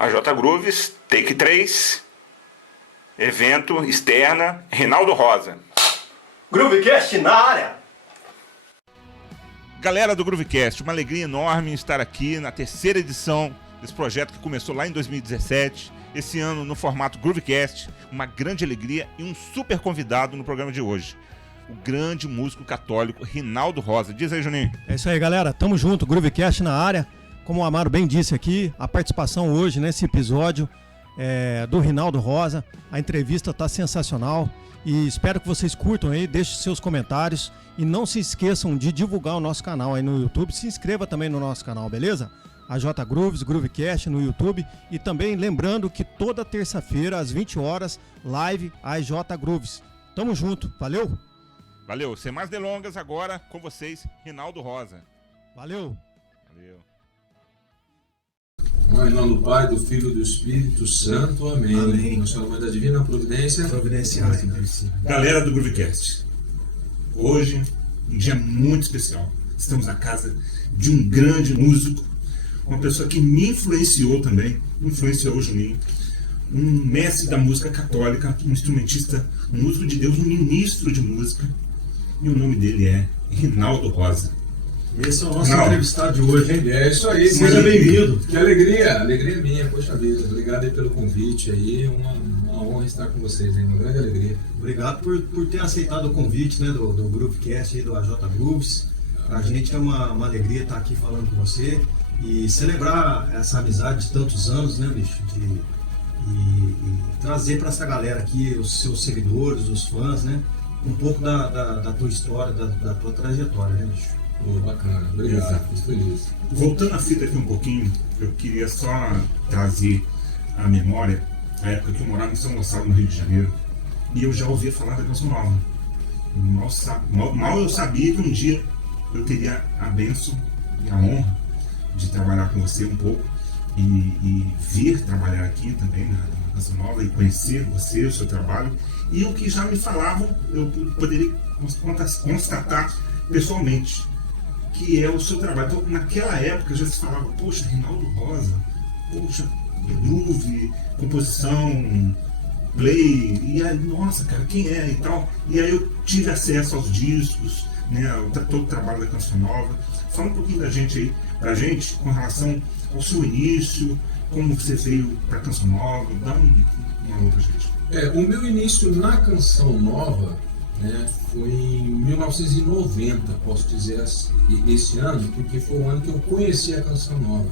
AJ Grooves, take 3, evento externa, Rinaldo Rosa. Groovecast na área! Galera do Groovecast, uma alegria enorme estar aqui na terceira edição desse projeto que começou lá em 2017. Esse ano no formato Groovecast, uma grande alegria e um super convidado no programa de hoje. O grande músico católico Rinaldo Rosa. Diz aí, Juninho. É isso aí, galera. Tamo junto, Groovecast na área. Como o Amaro bem disse aqui, a participação hoje nesse episódio é do Rinaldo Rosa. A entrevista tá sensacional e espero que vocês curtam aí, deixem seus comentários e não se esqueçam de divulgar o nosso canal aí no YouTube. Se inscreva também no nosso canal, beleza? AJ Grooves, Groovecast no YouTube. E também lembrando que toda terça-feira às 20 horas, live AJ Grooves. Tamo junto, valeu? Valeu, sem mais delongas, agora com vocês, Rinaldo Rosa. Valeu. Valeu. Em nome do Pai, do Filho e do Espírito Santo. Amém. Amém. Nós falamos da Divina Providência. Providenciais. Galera do Groovecast, hoje um dia muito especial. Estamos na casa de um grande músico, uma pessoa que me influenciou também, influenciou o Juninho, um mestre da música católica, um instrumentista, um músico de Deus, um ministro de música, e o nome dele é Rinaldo Rosa. Esse é o nosso entrevistado de hoje, hein? É isso aí. Seja bem-vindo. Que alegria, alegria minha, poxa vida. Obrigado aí pelo convite aí, uma honra estar com vocês aí, uma grande alegria. Obrigado por ter aceitado o convite, né, do Groovecast e do AJ Grooves. Pra gente é uma alegria estar aqui falando com você e celebrar essa amizade de tantos anos, né, bicho? E trazer para essa galera aqui, os seus seguidores, os fãs, né, um pouco da tua história, da tua trajetória, né, bicho? Pô, bacana, obrigado, fico feliz. Voltando a fita aqui um pouquinho, eu queria só trazer à memória a época que eu morava em São Gonçalo, no Rio de Janeiro, e eu já ouvia falar da Canção Nova. Mal eu sabia que um dia eu teria a bênção e a honra de trabalhar com você um pouco e vir trabalhar aqui também na Canção Nova e conhecer você, o seu trabalho, e o que já me falavam eu poderia constatar pessoalmente, que é o seu trabalho. Então, naquela época já se falava, poxa, Rinaldo Rosa, poxa, groove, composição, play, e aí, nossa, cara, quem é e tal. E aí eu tive acesso aos discos, né, todo o trabalho da Canção Nova. Fala um pouquinho da gente aí, pra gente, com relação ao seu início, como você veio pra Canção Nova, dá uma alô pra gente. O meu início na Canção Nova, né, foi em 1990, posso dizer esse ano, porque foi o ano que eu conheci a Canção Nova.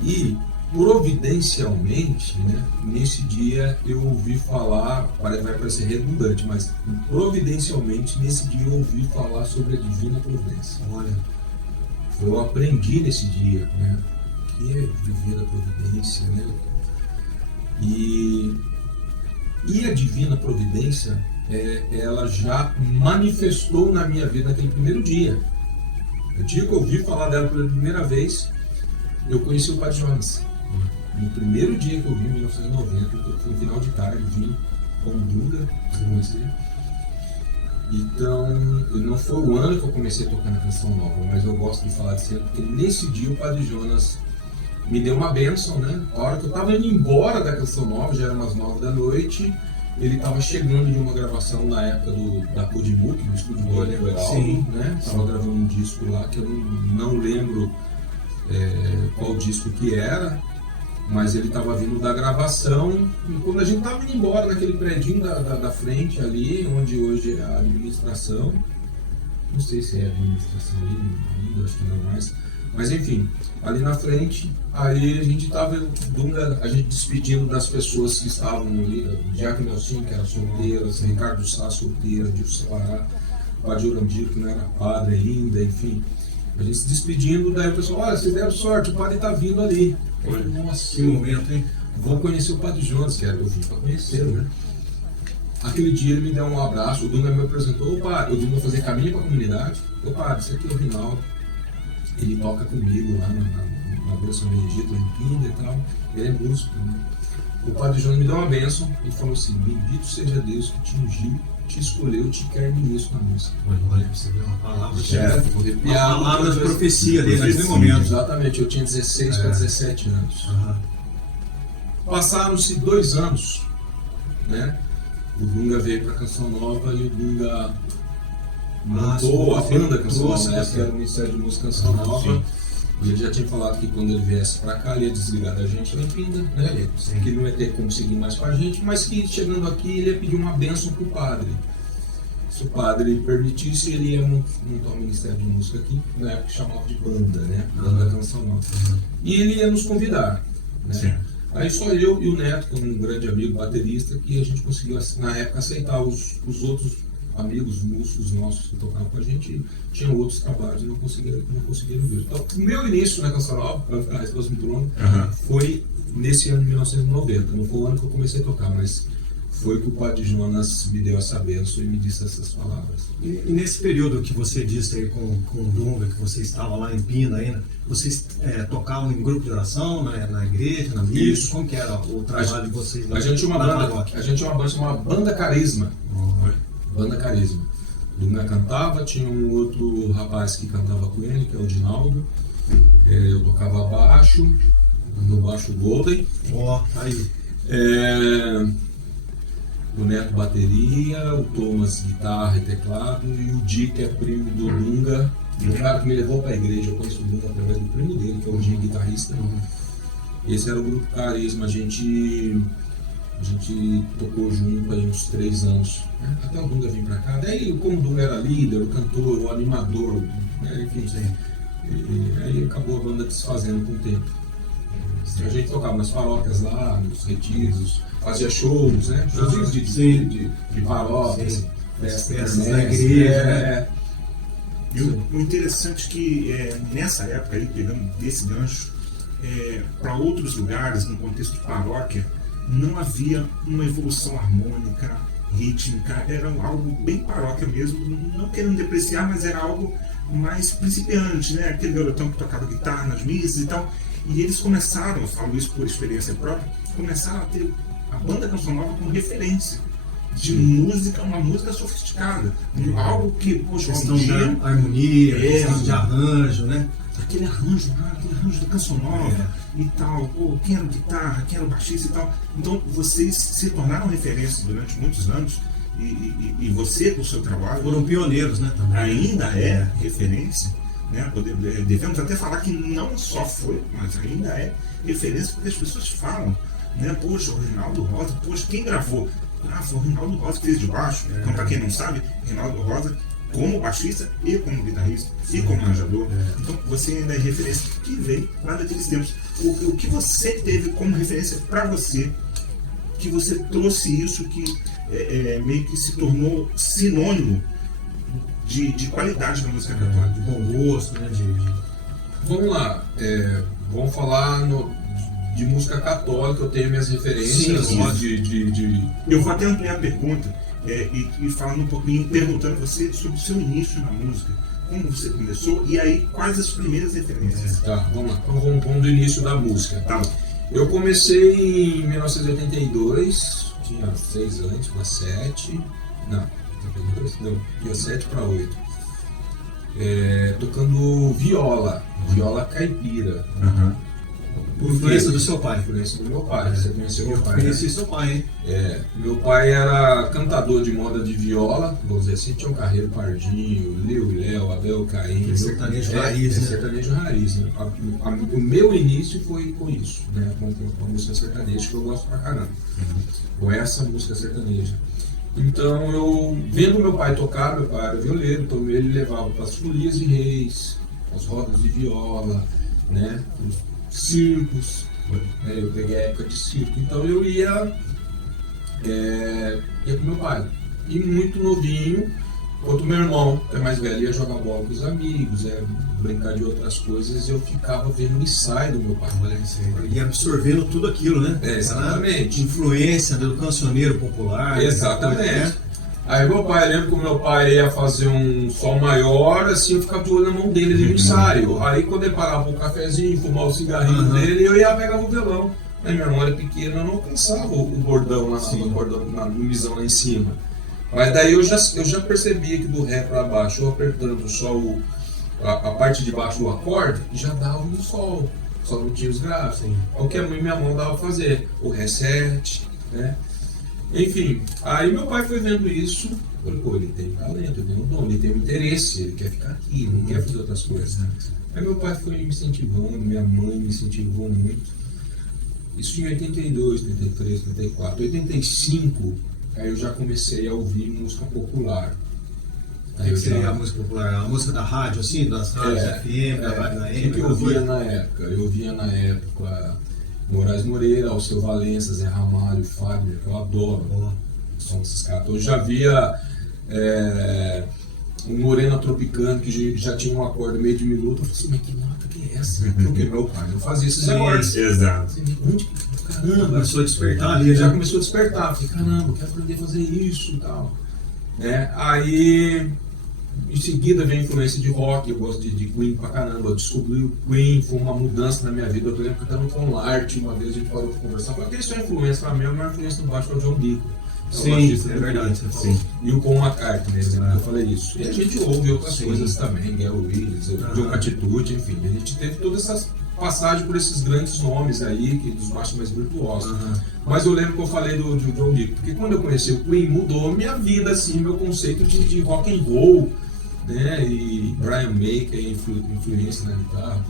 E, providencialmente, né, nesse dia eu ouvi falar, vai parecer redundante, mas providencialmente nesse dia eu ouvi falar sobre a Divina Providência. Olha, eu aprendi nesse dia, né, que é viver a Providência, né, e a Divina Providência, ela já manifestou na minha vida naquele primeiro dia. O dia que eu ouvi falar dela pela primeira vez, eu conheci o Padre Jonas. No primeiro dia que eu vi, em 1990, foi no final de tarde, vim com Dunga, você conhecia? Então, não foi o ano que eu comecei a tocar na Canção Nova, mas eu gosto de falar disso, porque nesse dia o Padre Jonas me deu uma bênção, né? A hora que eu estava indo embora da Canção Nova, já era umas 9 da noite, ele estava chegando de uma gravação na época da Codimuk, do estúdio do Everaldo, né? Estava gravando um disco lá que eu não lembro qual disco que era, mas ele estava vindo da gravação, e quando a gente estava indo embora naquele predinho da frente ali, onde hoje é a administração, não sei se é a administração ainda, acho que não mais, mas enfim, ali na frente, aí a gente estava, a gente despedindo das pessoas que estavam ali, Jaque Nelson, que era solteira, Ricardo Sá, solteira, Dilson Pará, o Padre Orandiro, que não era padre ainda, enfim. A gente se despedindo, daí o pessoal, olha, vocês deram sorte, o padre está vindo ali. olha, Nossa, que momento, hein? vou conhecer o Padre Jonas, que era eu vim para conhecer, né? Aquele dia ele me deu um abraço, o Dunga me apresentou, eu vim fazer caminho para a comunidade. Ô padre, esse aqui é o Rinaldo, ele toca comigo lá na Bolsa Benedito, em Pinda e tal, ele é músico, né? O Padre Jonas me deu uma bênção e falou assim, bendito seja Deus que te ungiu, te escolheu, te quer ministro na música. Olha, você viu uma palavra, Uma palavra de profecia ali naquele momento. Exatamente, eu tinha 16 para 17 anos. Passaram-se 2 anos, né? O Dunga veio para Canção Nova e o Dunga montou a banda Canção Nova, né? Que era o Ministério de Música Canção Nova. E ele já tinha falado que quando ele viesse para cá, ele ia desligar da gente lá em Pinda, né? Que ele não ia ter como seguir mais com a gente, mas que chegando aqui ele ia pedir uma bênção pro padre. Se o padre permitisse, ele ia montar um Ministério de Música aqui, na época chamava de banda, né? Banda Canção Nova. E ele ia nos convidar, né? Sim. Aí só eu e o Neto, que é um grande amigo baterista, que a gente conseguiu, na época, aceitar os outros amigos músicos nossos que tocavam com a gente, tinham outros trabalhos e não conseguiram vir. Então, o meu início na Canção Nova, para ficar a resposta muito longa, foi nesse ano de 1990. Não foi o ano que eu comecei a tocar, mas foi que o Padre Jonas me deu essa bênção e me disse essas palavras. E nesse período que você disse aí com o Dunga, que você estava lá em Pina ainda, vocês tocavam em grupo de oração, na igreja, na missa? Isso. Como que era o trabalho de vocês lá? A gente tinha uma banda chamada Banda Carisma. Banda Carisma. Dunga cantava, tinha um outro rapaz que cantava com ele, que é o Dinaldo. Eu tocava baixo, no baixo Golden. Aí. O Neto bateria, o Thomas guitarra e teclado, e o Di, que é primo do Dunga, o cara que me levou para a igreja. Eu conheço o Dunga através do primo dele, que é o Di, guitarrista. Esse era o grupo Carisma. A gente tocou junto aí uns 3 anos, né? Até o Dunga vir para cá. Daí, como o Dunga era líder, o cantor, o animador, né? Enfim, aí acabou a banda desfazendo com o tempo. A gente tocava nas paróquias lá, nos retiros, fazia shows, né? Shows de paróquias, festas na igreja, né? E o interessante é que nessa época aí, pegando desse gancho, para outros lugares, no contexto de paróquia, não havia uma evolução harmônica, rítmica, era algo bem paróquia mesmo, não querendo depreciar, mas era algo mais principiante, né? Aquele garotão que tocava guitarra nas missas e tal. E eles começaram, eu falo isso por experiência própria, começaram a ter a banda Canção Nova como referência de música, uma música sofisticada, algo que, poxa, questão de harmonia, questão de arranjo, né? Aquele arranjo da Canção Nova e tal, quem era guitarra, quem era baixista e tal. Então vocês se tornaram referência durante muitos anos e você, com o seu trabalho, foram pioneiros, né? Também. Ainda é referência. Né? Devemos até falar que não só foi, mas ainda é referência, porque as pessoas falam, né? Poxa, o Reinaldo Rosa, poxa, quem gravou? Foi o Reinaldo Rosa que fez de baixo. Então, para quem não sabe, Reinaldo Rosa como baixista e como guitarrista e como arranjador. Então você ainda é referência que veio lá daqueles tempos. O que você teve como referência para você, que você trouxe isso, que meio que se tornou sinônimo de qualidade da música católica, de bom gosto, né? Vamos lá, vamos falar de música católica. Eu tenho minhas referências. Eu vou até ampliar a pergunta e falando um pouquinho, perguntando você sobre o seu início na música, como você começou e aí quais as primeiras referências. Tá, vamos lá. Então vamos do início da música. Tá. Eu comecei em 1982, tinha 6 anos, tinha 7, tinha 7 para 8, tocando viola caipira. Por influência do seu pai. Influência do meu pai. Você conheceu meu pai? Conheci seu pai, hein? Meu pai era cantador de moda de viola, vamos dizer assim, tinha um Carreiro Pardinho, Léo, Abel Caim. Sertanejo raiz, né? Sertanejo raiz, né? O meu início foi com isso, né? Com a música sertaneja, que eu gosto pra caramba. Com essa música sertaneja. Então, eu vendo meu pai tocar, meu pai era violeiro, então ele levava para as folias de reis, as rodas de viola, né? Circos, eu peguei a época de circo, então eu ia com meu pai. E muito novinho, enquanto meu irmão, que é mais velho, ia jogar bola com os amigos, brincar de outras coisas, eu ficava vendo o ensaio do meu pai. E absorvendo tudo aquilo, né? Exatamente. Influência do cancioneiro popular. Exatamente. Né? Aí meu pai, eu lembro que o meu pai ia fazer um sol maior, assim, eu ficava de olho na mão dele no ensaio. Aí quando ele parava um cafezinho, fumar o cigarrinho dele, eu ia pegar o violão. Aí minha irmã era pequena, eu não alcançava o bordão lá, no misão lá em cima. Mas daí eu já percebia que do ré para baixo, eu apertando só a parte de baixo do acorde, já dava um sol. só não tinha os graves. O que a minha mão dava pra fazer, o reset, né? Enfim, aí meu pai foi vendo isso, falei, pô, ele tem talento, ele tem um dom, ele tem um interesse, ele quer ficar aqui, não quer fazer outras coisas. Aí meu pai foi me incentivando, minha mãe me incentivou muito. Isso em 82, 83, 84, 85, aí eu já comecei a ouvir música popular. O que seria a música popular? A música da rádio, assim, das rádios FM, da rádio na O que eu ouvia na época? Eu ouvia na época Moraes Moreira, Alceu Valença, Zé Ramalho, Fagner, que eu adoro. São esses caras. Eu já via um Morena Tropicano, que já tinha um acorde meio de minuto. Eu falei assim, mas que nota que é essa? Porque meu pai não fazia esses acordes. Exato. Caramba, começou a despertar ali, já né? começou a despertar. Falei, caramba, eu quero aprender a fazer isso e tal. Aí, em seguida vem a influência de rock, eu gosto de Queen pra caramba. Eu descobri o Queen, foi uma mudança na minha vida. Eu lembro que eu estava com o Lart, uma vez a gente parou pra conversar. Falei, isso é influência pra mim, a maior influência do baixo é o John Deacon. Sim, é verdade. Sim. E o Paul McCartney, né? Eu falei isso. E a gente ouve outras coisas também, Gary Willis, John Attitude, enfim. A gente teve todas essas passagens por esses grandes nomes aí, dos baixos mais virtuosos. Mas eu lembro que eu falei do John Deacon, porque quando eu conheci o Queen, mudou minha vida, assim, meu conceito de rock and roll, né? E Brian May, que é influência na guitarra.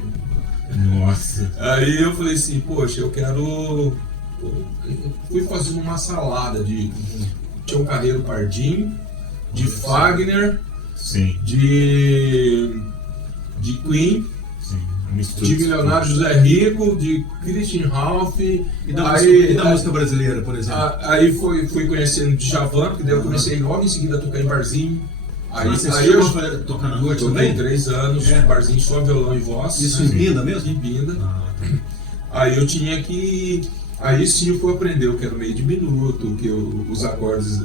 Nossa. Aí eu falei assim, poxa, eu quero... Eu fui fazendo uma salada de... Tinha um Carreiro Pardinho, de Fagner, Sim. de Queen, Sim. de Milionário José Rico, de Christian Ralph. E da música brasileira, por exemplo? Aí fui conhecendo Djavan, que daí eu comecei logo em seguida a tocar em barzinho. Aí você eu chegou a tocar na noite toquei também? 3 anos, barzinho só violão e voz. Isso em Binda mesmo? Em Binda. Aí eu tinha que... Aí sim eu fui aprender o que era meio de minuto, que os acordes...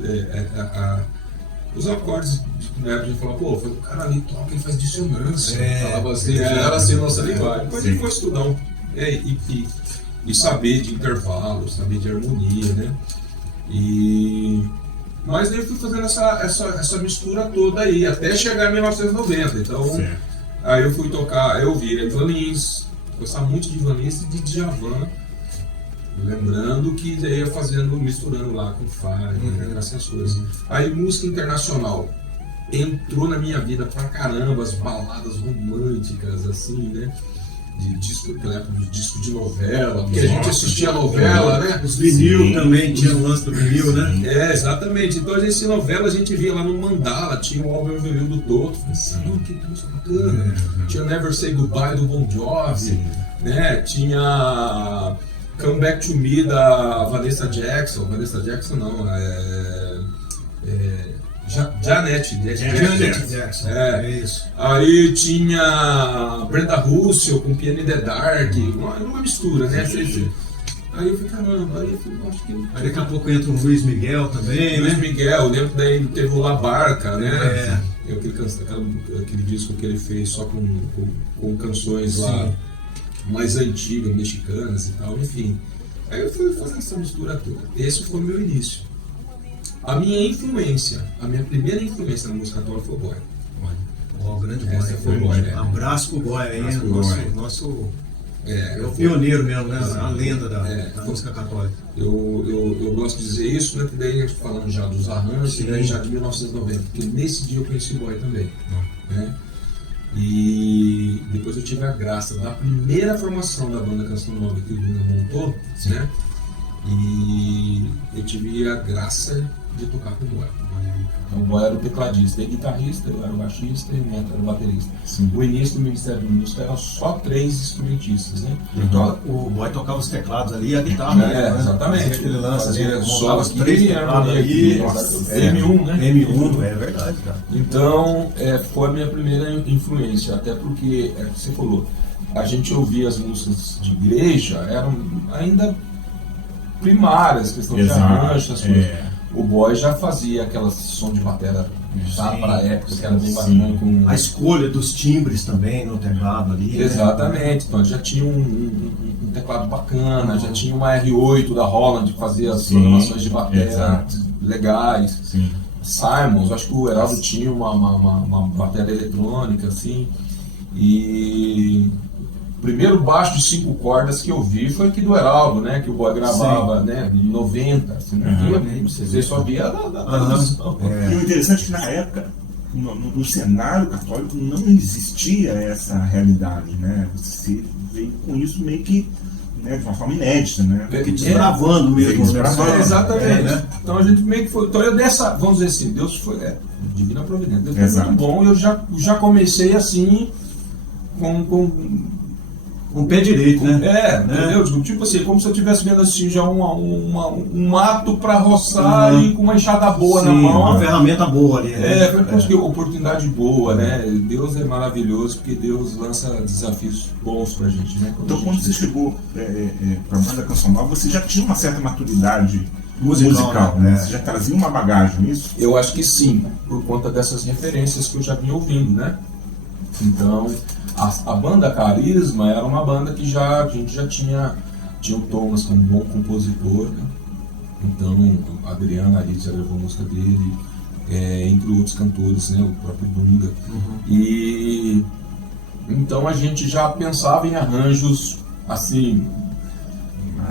os acordes, na época a gente falava, pô, o cara ali toca, ele faz dissonância. Falava assim, era assim a nossa linguagem. Depois a gente foi estudar e saber de intervalo, saber de harmonia, né? Mas aí eu fui fazendo essa mistura toda aí, até chegar em 1990. Então, aí eu fui tocar, eu ouvi Ivan Lins, gostava muito de Ivan Lins e de Djavan. Lembrando que daí ia misturando lá com Fagner, essas coisas. Aí música internacional entrou na minha vida pra caramba, as baladas românticas, assim, né? De disco, naquela época dos discos de novela, porque a gente assistia a novela, né? Os vinil também, tinha o lance do vinil, né? Exatamente. Então a gente assistia novela, a gente via lá no Mandala, tinha o álbum vinil do Toto. Que música bacana. Tinha Never Say Goodbye do Bon Jovi, né? Tinha Come Back to Me da Vanessa Jackson. Vanessa Jackson não, Janet Jackson. É isso. Aí tinha Brenda Russell com Piano in the Dark, uma mistura, né? Aí eu falei, caramba, aí eu falei, acho que... Aí daqui a pouco entra o Luiz Miguel também, Luiz né? Miguel, lembro que daí teve o La Barca, né? Aquele disco que ele fez só com canções lá mais antigas, mexicanas e tal, enfim. Aí eu fui fazendo essa mistura toda. Esse foi o meu início. A minha primeira influência na música católica foi o Boy. O grande Boy. Essa foi o Boy, né? Abraço pro Boy aí, Abraço pro Boy. nosso o pioneiro mesmo, né? A lenda da música católica. Eu gosto de dizer isso, né? Que daí a gente falando já dos arranjos, daí já de 1990, porque nesse dia eu conheci o Boy também. Né? E depois eu tive a graça da primeira formação da banda Canção Nova que o Dunga montou, né? E eu tive a graça de tocar com o Boy. Então, o Boy era o tecladista e guitarrista, eu era o baixista e o Neto era o baterista. O início do Ministério da Música eram só 3 instrumentistas, né? Então, o Boy tocava os teclados ali e a guitarra. Exatamente. Fazia aquele lance ali, Fazia montava os aqui, 3 teclados ali. M1, né? M1, é verdade, cara. Então, foi a minha primeira influência, até porque, você falou, a gente ouvia as músicas de igreja, eram ainda primárias, questão de arranjo, essas coisas. O Boy já fazia aquela som de bateria já para a época, que era bem bacana. Com... A escolha dos timbres também no teclado ali. Exatamente, então já tinha um teclado bacana, já tinha uma R8 da Holland que fazia as programações de bateria legais. Simons, acho que o Heraldo tinha uma bateria eletrônica, assim. E primeiro baixo de 5 cordas que eu vi foi aqui do Heraldo, né? Que o Boy gravava, né? Em 90. Você não via mesmo, você só via da televisão. E o interessante é que na época, no cenário católico, não existia essa realidade, né? Você veio com isso meio que, né, de uma forma inédita, né? Desbravando mesmo. Desbravando. Exatamente. Né? Então a gente meio que foi. Então eu dessa, vamos dizer assim, Deus foi. Divina Providência. Deus foi Exato. muito bom e eu já comecei assim com Um pé direito, né? entendeu? Tipo assim, como se eu estivesse vendo assim já um mato para roçar e com uma enxada boa na Sim, mão. uma ferramenta boa ali. Né? Foi conseguir oportunidade boa, né? Deus é maravilhoso porque Deus lança desafios bons pra gente, né? Então, quando você chegou para a banda Canção Nova, você já tinha uma certa maturidade musical, né? Você já trazia uma bagagem nisso? Eu acho que sim, por conta dessas referências que eu já vinha ouvindo, né? Então, a banda Carisma era uma banda que a gente já tinha o Thomas como bom compositor, né? Então, a Adriana ali já levou a música dele, entre outros cantores, né? O próprio Dunga. E então a gente já pensava em arranjos assim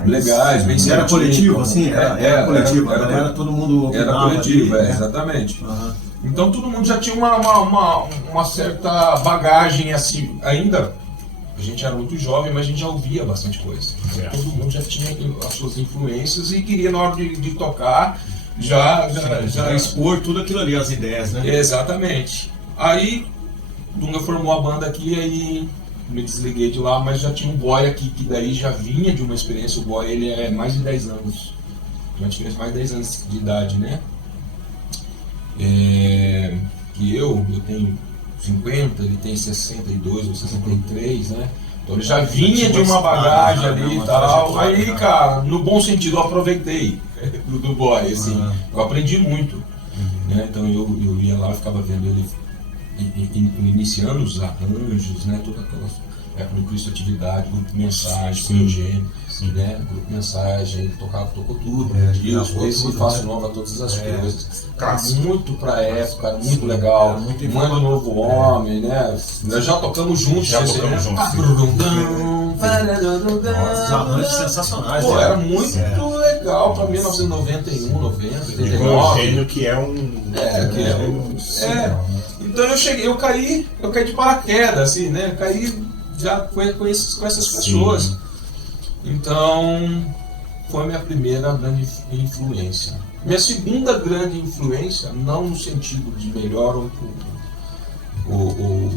legais, bem Era certinho. coletivo, assim? Era coletivo, era todo mundo Era opinava coletivo, ali, né? exatamente. Aham. Então todo mundo já tinha uma certa bagagem assim, ainda a gente era muito jovem, mas a gente já ouvia bastante coisa. Todo mundo já tinha as suas influências e queria na hora de tocar já expor tudo aquilo ali, as ideias, né? Exatamente. Aí Dunga formou a banda aqui, aí me desliguei de lá, mas já tinha um boy aqui que daí já vinha de uma experiência. O boy ele é mais de 10 anos, já tinha mais de 10 anos de idade, né? Que eu tenho 50, ele tem 62 ou 63, né? Então ele já vinha de uma bagagem ali e tal. Aí, cara, no bom sentido, eu aproveitei do boy, assim. Eu aprendi muito, né? Então eu ia lá, ficava vendo ele iniciando os arranjos, né? Todas aquelas época do Cristo Atividade, Grupo Mensagem, com o Eugênio, né? Grupo Mensagem, ele tocou tudo, Deus, esse Faço Nova, todas as coisas. Cara, muito pra época, era muito legal. Mãe do Novo Homem, né? Nós já tocamos juntos. Já tocamos juntos, sim. Os arranjos sensacionais. Pô, né? era muito legal pra 1991, 90, O 89. Eugênio que é um... Então eu caí de paraquedas, assim, né? Eu caí já com essas pessoas. Então, foi a minha primeira grande influência. Minha segunda grande influência, não no sentido de melhor ou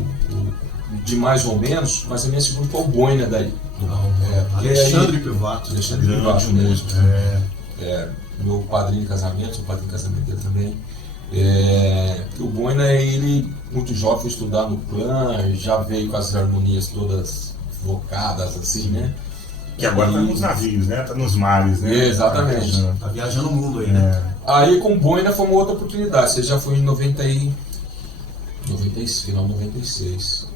de mais ou menos, mas a minha segunda foi o Boina daí. Alexandre Pivato. Alexandre Pivato mesmo. Meu padrinho de casamento, sou padrinho de casamento dele também. O Boina, ele, muito jovem, foi estudar no Plan, já veio com as harmonias todas focadas, assim, né? Que agora tá nos navios, né? Tá nos mares, né? Exatamente. Tá viajando o mundo aí, né? Aí com o Boina foi uma outra oportunidade. Você já foi em final de 96.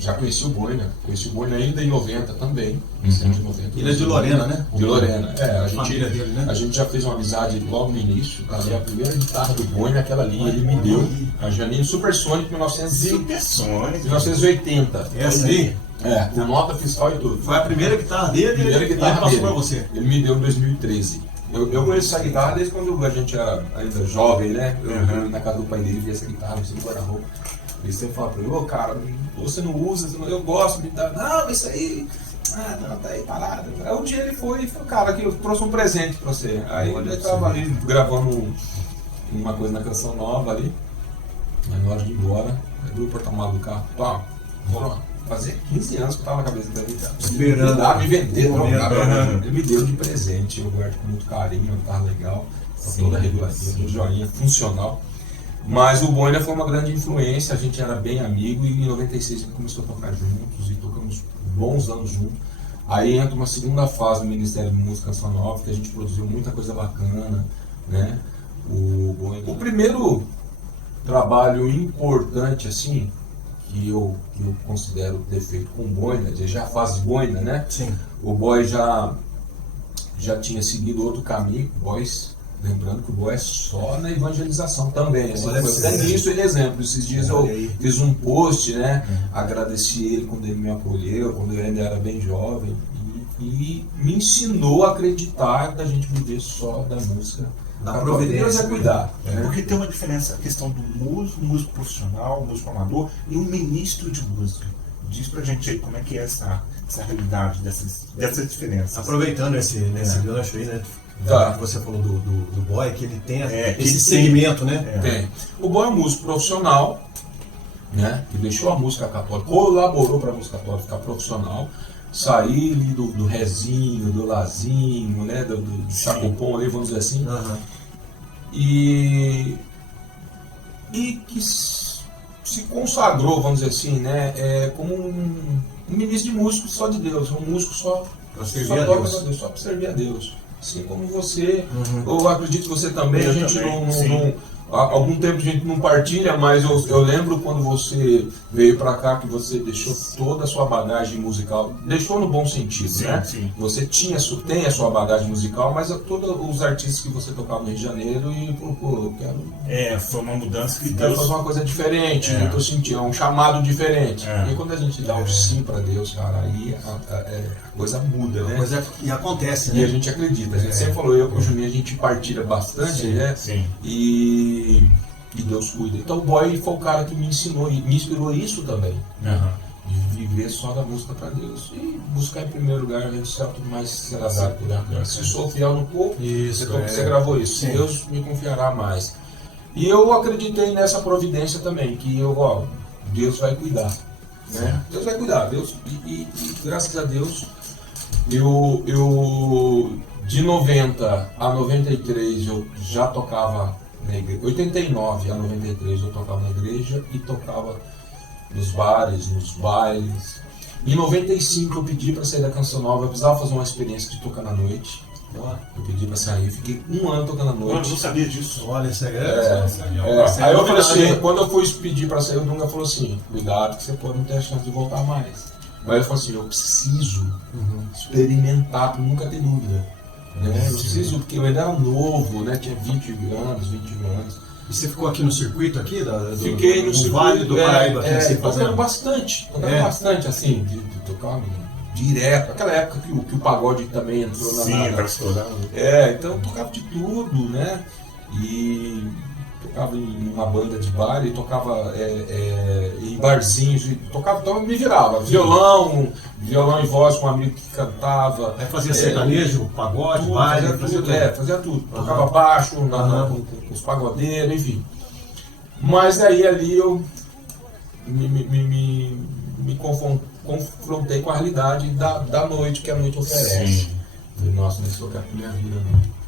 Já conheci o Boina. Conheci o Boina ainda em 90 também. De 90, Ele é de Lorena, né? De Lorena. A família dele, né? A gente já fez uma amizade logo no início. Ali a primeira guitarra do Boina, aquela linha, ele me deu. A Janine Supersonic 1980. Essa aí? Com nota fiscal e tudo. Foi a primeira guitarra dele e ele passou pra você. Ele me deu em 2013. Eu conheço essa guitarra desde quando a gente era ainda jovem, né? Eu na casa do pai dele vi essa guitarra, assim, no guarda-roupa. Ele sempre fala pra ele, cara, você não usa, eu gosto de guitarra. Não, isso aí, não, tá aí parado. Aí um dia ele foi e falou, cara, aqui eu trouxe um presente pra você. Aí ele tava ali gravando uma coisa na Canção Nova ali. Aí na hora de ir embora, abriu o porta-malas do carro, foram fazer 15 anos que eu tava na cabeça da guitarra. Esperando. Me vender, ele me deu de presente, eu guardo com muito carinho, uma guitarra legal, toda regulativa, toda joinha, funcional. Mas o Boina foi uma grande influência, a gente era bem amigo e em 96 a gente começou a tocar juntos e tocamos bons anos juntos. Aí entra uma segunda fase do Ministério de Música Canção Nova, que a gente produziu muita coisa bacana, né? O primeiro trabalho importante, assim, que eu considero ter feito com o Boina, já faz Boina, né? Sim. O Boy já tinha seguido outro caminho, Boys, Lembrando que o boy é só na evangelização também. Assim, Olha, eu até nisso ele é exemplo. Esses dias eu Olha aí. fiz um post, né? Agradeci ele quando ele me acolheu, quando eu ainda era bem jovem. E me ensinou a acreditar que a gente viver só da música. Da A providência, Deus é cuidar. Né? Porque tem uma diferença, a questão do músico profissional, músico amador e um ministro de música. Diz pra gente aí como é que é essa realidade dessas diferenças. Aproveitando esse gancho aí, né? Tá. Que você falou do boy, que ele tem que esse ele segmento, né? Tem. O boy é um músico profissional, né? Que deixou a música católica, colaborou para a música católica ficar profissional, sair ali do rezinho, do lazinho, né? Do chacopom ali, vamos dizer assim. Aham. E que se consagrou, vamos dizer assim, né? Como um ministro de músico só de Deus, um músico só Pra servir só a toca Deus. pra Deus, só para servir a Deus. Assim como você, eu acredito que você também, Eu a gente também, sim. há algum tempo a gente não partilha, mas eu lembro quando você veio pra cá que você deixou toda a sua bagagem musical, deixou no bom sentido, Sim, né? sim. Você tem a sua bagagem musical, mas todos os artistas que você tocava no Rio de Janeiro e falou, eu quero Foi uma mudança que quero Deus... fazer uma coisa diferente, É. né? Que eu senti, é um chamado diferente. É. E quando a gente dá o sim pra Deus, cara, aí a coisa muda, né? Coisa que acontece, E a né? gente acredita. A gente sempre falou, eu com o Juninho, a gente partilha bastante, né? Sim. E Deus cuida. Então o boy foi o cara que me ensinou e me inspirou isso também. Aham. De viver só da música para Deus. E buscar em primeiro lugar o reino do céu, tudo mais será dado por ele. Se sou fiel no pouco, Isso, você gravou isso. Sim. Deus me confiará mais. E eu acreditei nessa providência também, que Deus vai cuidar. Né? Deus vai cuidar. Deus, e graças a Deus, eu de 90 a 93 eu já tocava na igreja. 89 a 93 eu tocava na igreja e tocava nos bares, nos bailes. Em 95 eu pedi para sair da Canção Nova, eu precisava fazer uma experiência de tocar na noite. Eu pedi para sair, fiquei um ano tocando à Eu noite. não sabia disso. Olha, isso Aí eu falei assim, quando eu fui pedir para sair, o Dunga falou assim, cuidado que você pode não ter a chance de voltar mais. Mas eu falei assim, eu preciso experimentar para nunca ter dúvida. Né? Eu preciso, porque eu ainda era novo, né? Tinha 21 anos. E você ficou aqui no circuito aqui? Fiquei no circuito, Vale do Paraíba aqui, você tocando fazendo? bastante, assim, de tocar direto. Aquela época que o pagode também entrou Sim, para estourar. então eu tocava de tudo, né? E tocava em uma banda de bar e tocava em barzinhos, então me virava. Violão e voz com um amigo que cantava. Aí fazia sertanejo, pagode, Tudo, baile, fazia tudo. Tocava baixo, com os pagodeiros, enfim. Mas aí ali eu me confrontei com a realidade da noite que a noite oferece. Sim. Falei, nossa, não sou pra minha vida não.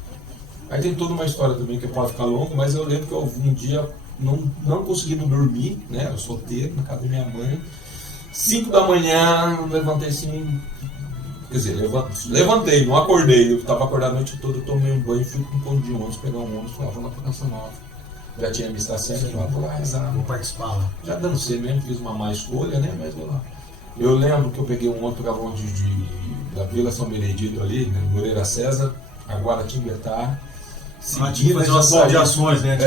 Aí tem toda uma história também que pode ficar longa, mas eu lembro que um dia não conseguindo dormir, né? Eu solteiro na casa da minha mãe. 5 da manhã, eu levantei assim. Quer dizer, levantei, não acordei. Eu estava acordado a noite toda, eu tomei um banho, fui com um ponto de ônibus, pegar um ônibus e falei, vou lá pra Canção Nova. Já tinha missa 7, vou lá rezar. Vou participar lá. Já dancei mesmo, fiz uma má escolha, né? Mas vou lá. Eu lembro que eu peguei um ônibus, pegava um ônibus da Vila São Benedito ali, né? Moreira César, Guaratinguetá. Tinha fazer umas ações, né?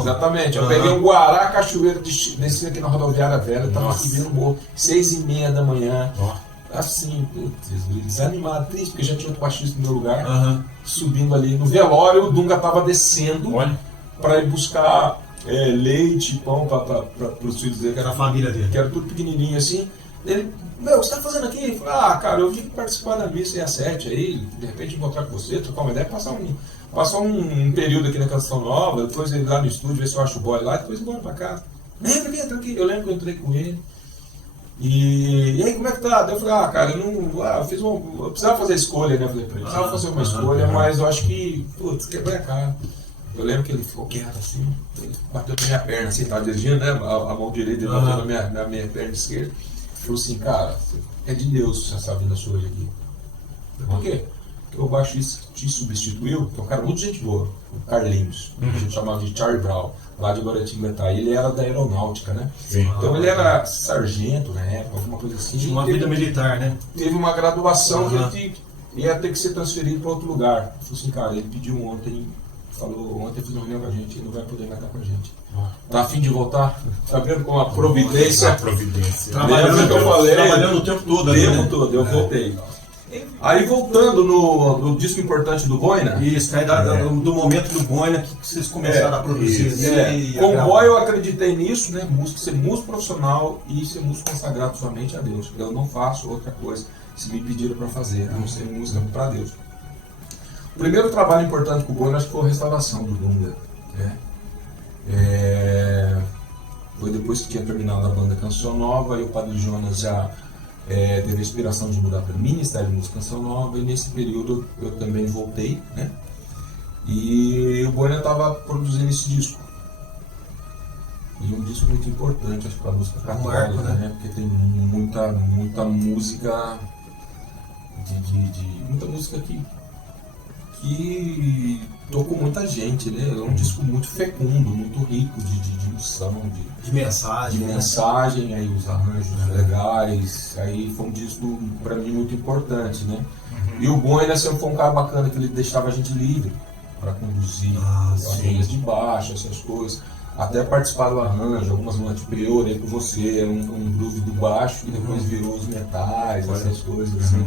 Exatamente. Eu peguei um Guará, Cachoeira, desci aqui na rodoviária velha, tava subindo o morro, 6h30 da manhã. Assim, putz, desanimado, triste, porque já tinha outro baixista no meu lugar, subindo ali no velório, o Dunga tava descendo para ir buscar leite, pão para os filhos dele, que era a família dele. Que era tudo pequenininho assim. Ele, o que você tá fazendo aqui? Ele falou, cara, eu vim participar da missa às 7 aí, de repente encontrar com você, trocar uma ideia, passar um período aqui na Canção Nova, depois ir lá no estúdio, ver se eu acho o boy lá, depois ir embora pra casa. Entra aqui. Eu lembro que eu entrei com ele. E aí, como é que tá? Daí eu falei, cara, eu precisava fazer escolha, né? Eu falei pra ele, precisava fazer uma escolha, mas eu acho que, quebrei a cara. Eu lembro que ele ficou quieto assim, ele bateu na minha perna, assim, tava dirigindo, né? A mão direita dele bateu na minha perna esquerda. Falou assim, cara, é de Deus essa vida sua hoje aqui. Por quê? Porque o baixista te substituiu, que é um cara muito gente boa, o Carlinhos, a gente chamava de Charlie Brown, lá de Guaratinguetá, e ele era da aeronáutica, né? Sim. Então ele era sargento na época, alguma coisa assim. Tinha uma vida militar, né? Teve uma graduação que ele ia ter que ser transferido para outro lugar. Ele falou assim, cara, ele pediu ontem falou ontem, fiz uma reunião com a gente, ele não vai poder mais estar com a gente. Tá a fim de voltar? Tá vendo como a providência... Trabalhando o tempo todo. O tempo todo, eu voltei. Aí voltando no disco importante do Boina. Isso, aí do momento do Boina que vocês começaram a produzir. Comboio, eu acreditei nisso, né? Ser músico profissional e ser músico consagrado somente a Deus. Eu não faço outra coisa se me pediram para fazer, a não ser música para Deus. O primeiro trabalho importante com o Boina acho que foi a restauração do Dunga. Né? Foi depois que tinha terminado a banda Canção Nova e o Padre Jonas já teve a inspiração de mudar para o Ministério de Música Canção Nova, e nesse período eu também voltei, né? E o Boina estava produzindo esse disco. E um disco muito importante, acho que para a música católica, né? Porque tem muita música muita música que tocou muita gente, né? É um disco muito fecundo, muito rico de unção, de mensagem, aí os arranjos legais, aí foi um disco para mim muito importante, né? E o Boina sempre foi um cara bacana, que ele deixava a gente livre para conduzir as linhas de baixo, essas coisas, até participar do arranjo, algumas noites prior aí com você, era um groove do baixo que depois virou os metais, essas coisas assim.